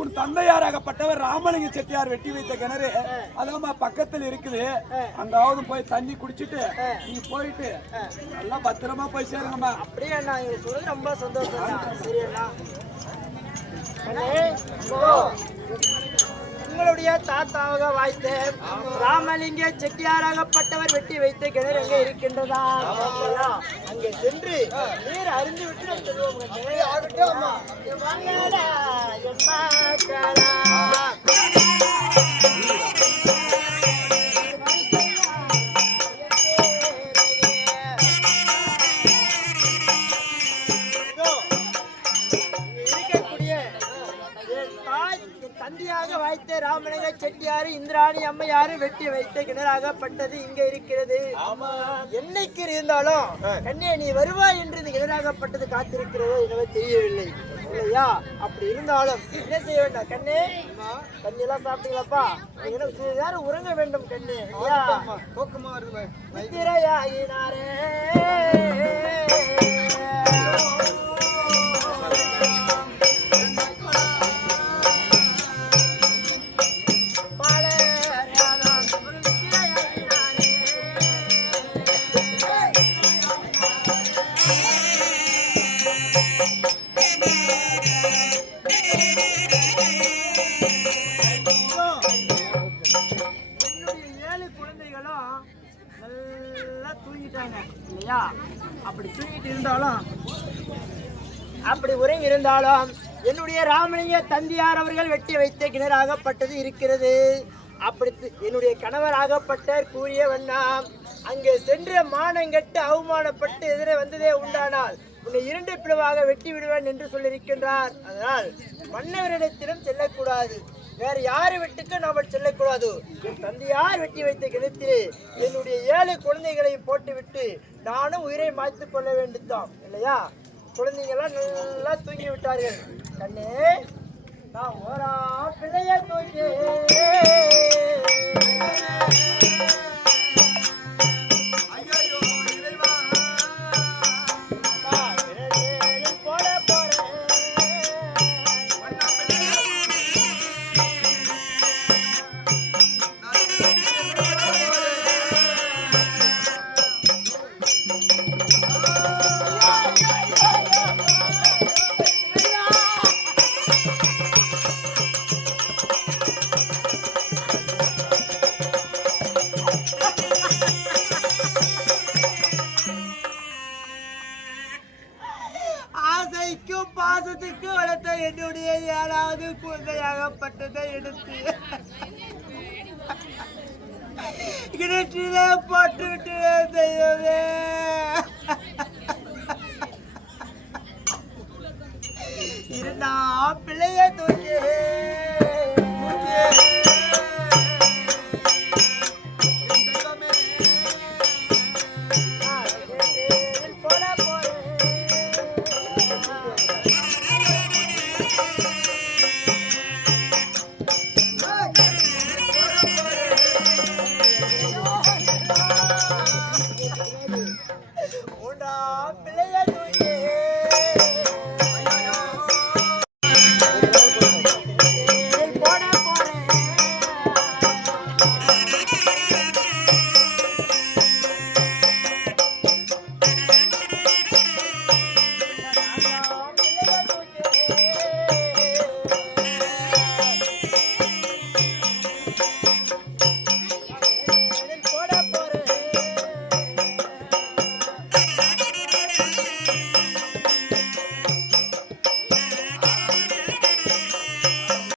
உன் தந்தையாராகப்பட்டவர் ராமலிங்க செட்டியார் வெட்டி வைத்த கிணறு அதாம்மா பக்கத்துல இருக்குது. அங்காவது போய் தண்ணி குடிச்சிட்டு நீ போயிட்டு நல்லா பத்திரமா போய் சேருங்கம்மா. அப்படியே அண்ணா எங்களுக்கு சொல்றது ரொம்ப சந்தோஷம். சரி அண்ணா. உங்களுடைய தாத்தாவாக வாய்த்த ராமலிங்க செட்டியாராகப்பட்டவர் வெட்டி வைத்த கிணறு எங்கே இருக்கின்றதா? அங்கே சென்று நீர் அறிந்து விட்டு நாம் சொல்லுவோம். தந்தியாக வாய்த்த ராமலிங்க செட்டியாரு இந்திராணி அம்மையாரு வெட்டி வைத்த கிணறாகப்பட்டது இங்க இருக்கிறது. என்னைக்கு இருந்தாலும் கண்ணே நீ வருவாய் என்று இந்த கிணறாகப்பட்டது காத்திருக்கிறதோ என்னவோ தெரியவில்லை இல்லையா? அப்படி இருந்தாலும் என்ன செய்ய வேண்டாம் கண்ணே? தண்ணி எல்லாம் சாப்பிட்டீங்களாப்பா? யாரும் உறங்க வேண்டும் கண்ணே. தூக்கமா இருக்கு. நித்திரையாயினாரே இல்லையா? அப்படி தூங்கிட்டு இருந்தாலும் அப்படி உறங்கி இருந்தாலும் என்னுடைய ராமலிங்க தந்தியார் அவர்கள் வெட்டி வைத்த கிணறாகப்பட்டது இருக்கிறது. அப்படி என்னுடைய கணவராகப்பட்டார் கூறிய வண்ணம் அங்கே சென்ற மானங்கட்டு அவமானப்பட்டு எதிரே வந்ததே உண்டானால் உன்னை இரண்டு பிளவாக வெட்டி விடுவேன் என்று சொல்லியிருக்கின்றார். அதனால் மன்னவரிடத்திலும் செல்லக்கூடாது, வேற யாரு வீட்டுக்கு நாம செல்லக்கூடாது. என் தந்தையார் வெட்டி வைத்த கிணத்திலே என்னுடைய 7 குழந்தைகளையும் போட்டுவிட்டு நானும் உயிரை மாய்த்து கொள்ள வேண்டியதுதான் இல்லையா? குழந்தைங்கெல்லாம் நல்லா தூங்கி விட்டார்கள். கண்ணே நான் ஓரா பிள்ளைய தூக்கி பாசத்துக்கு வளர்த்த என்னுடைய 7வது குழந்தையாகப்பட்டதை எடுத்து கிணற்றிலே போட்டு விட்டு தெய்வமே. இருந்தா பிள்ளைய தூக்கி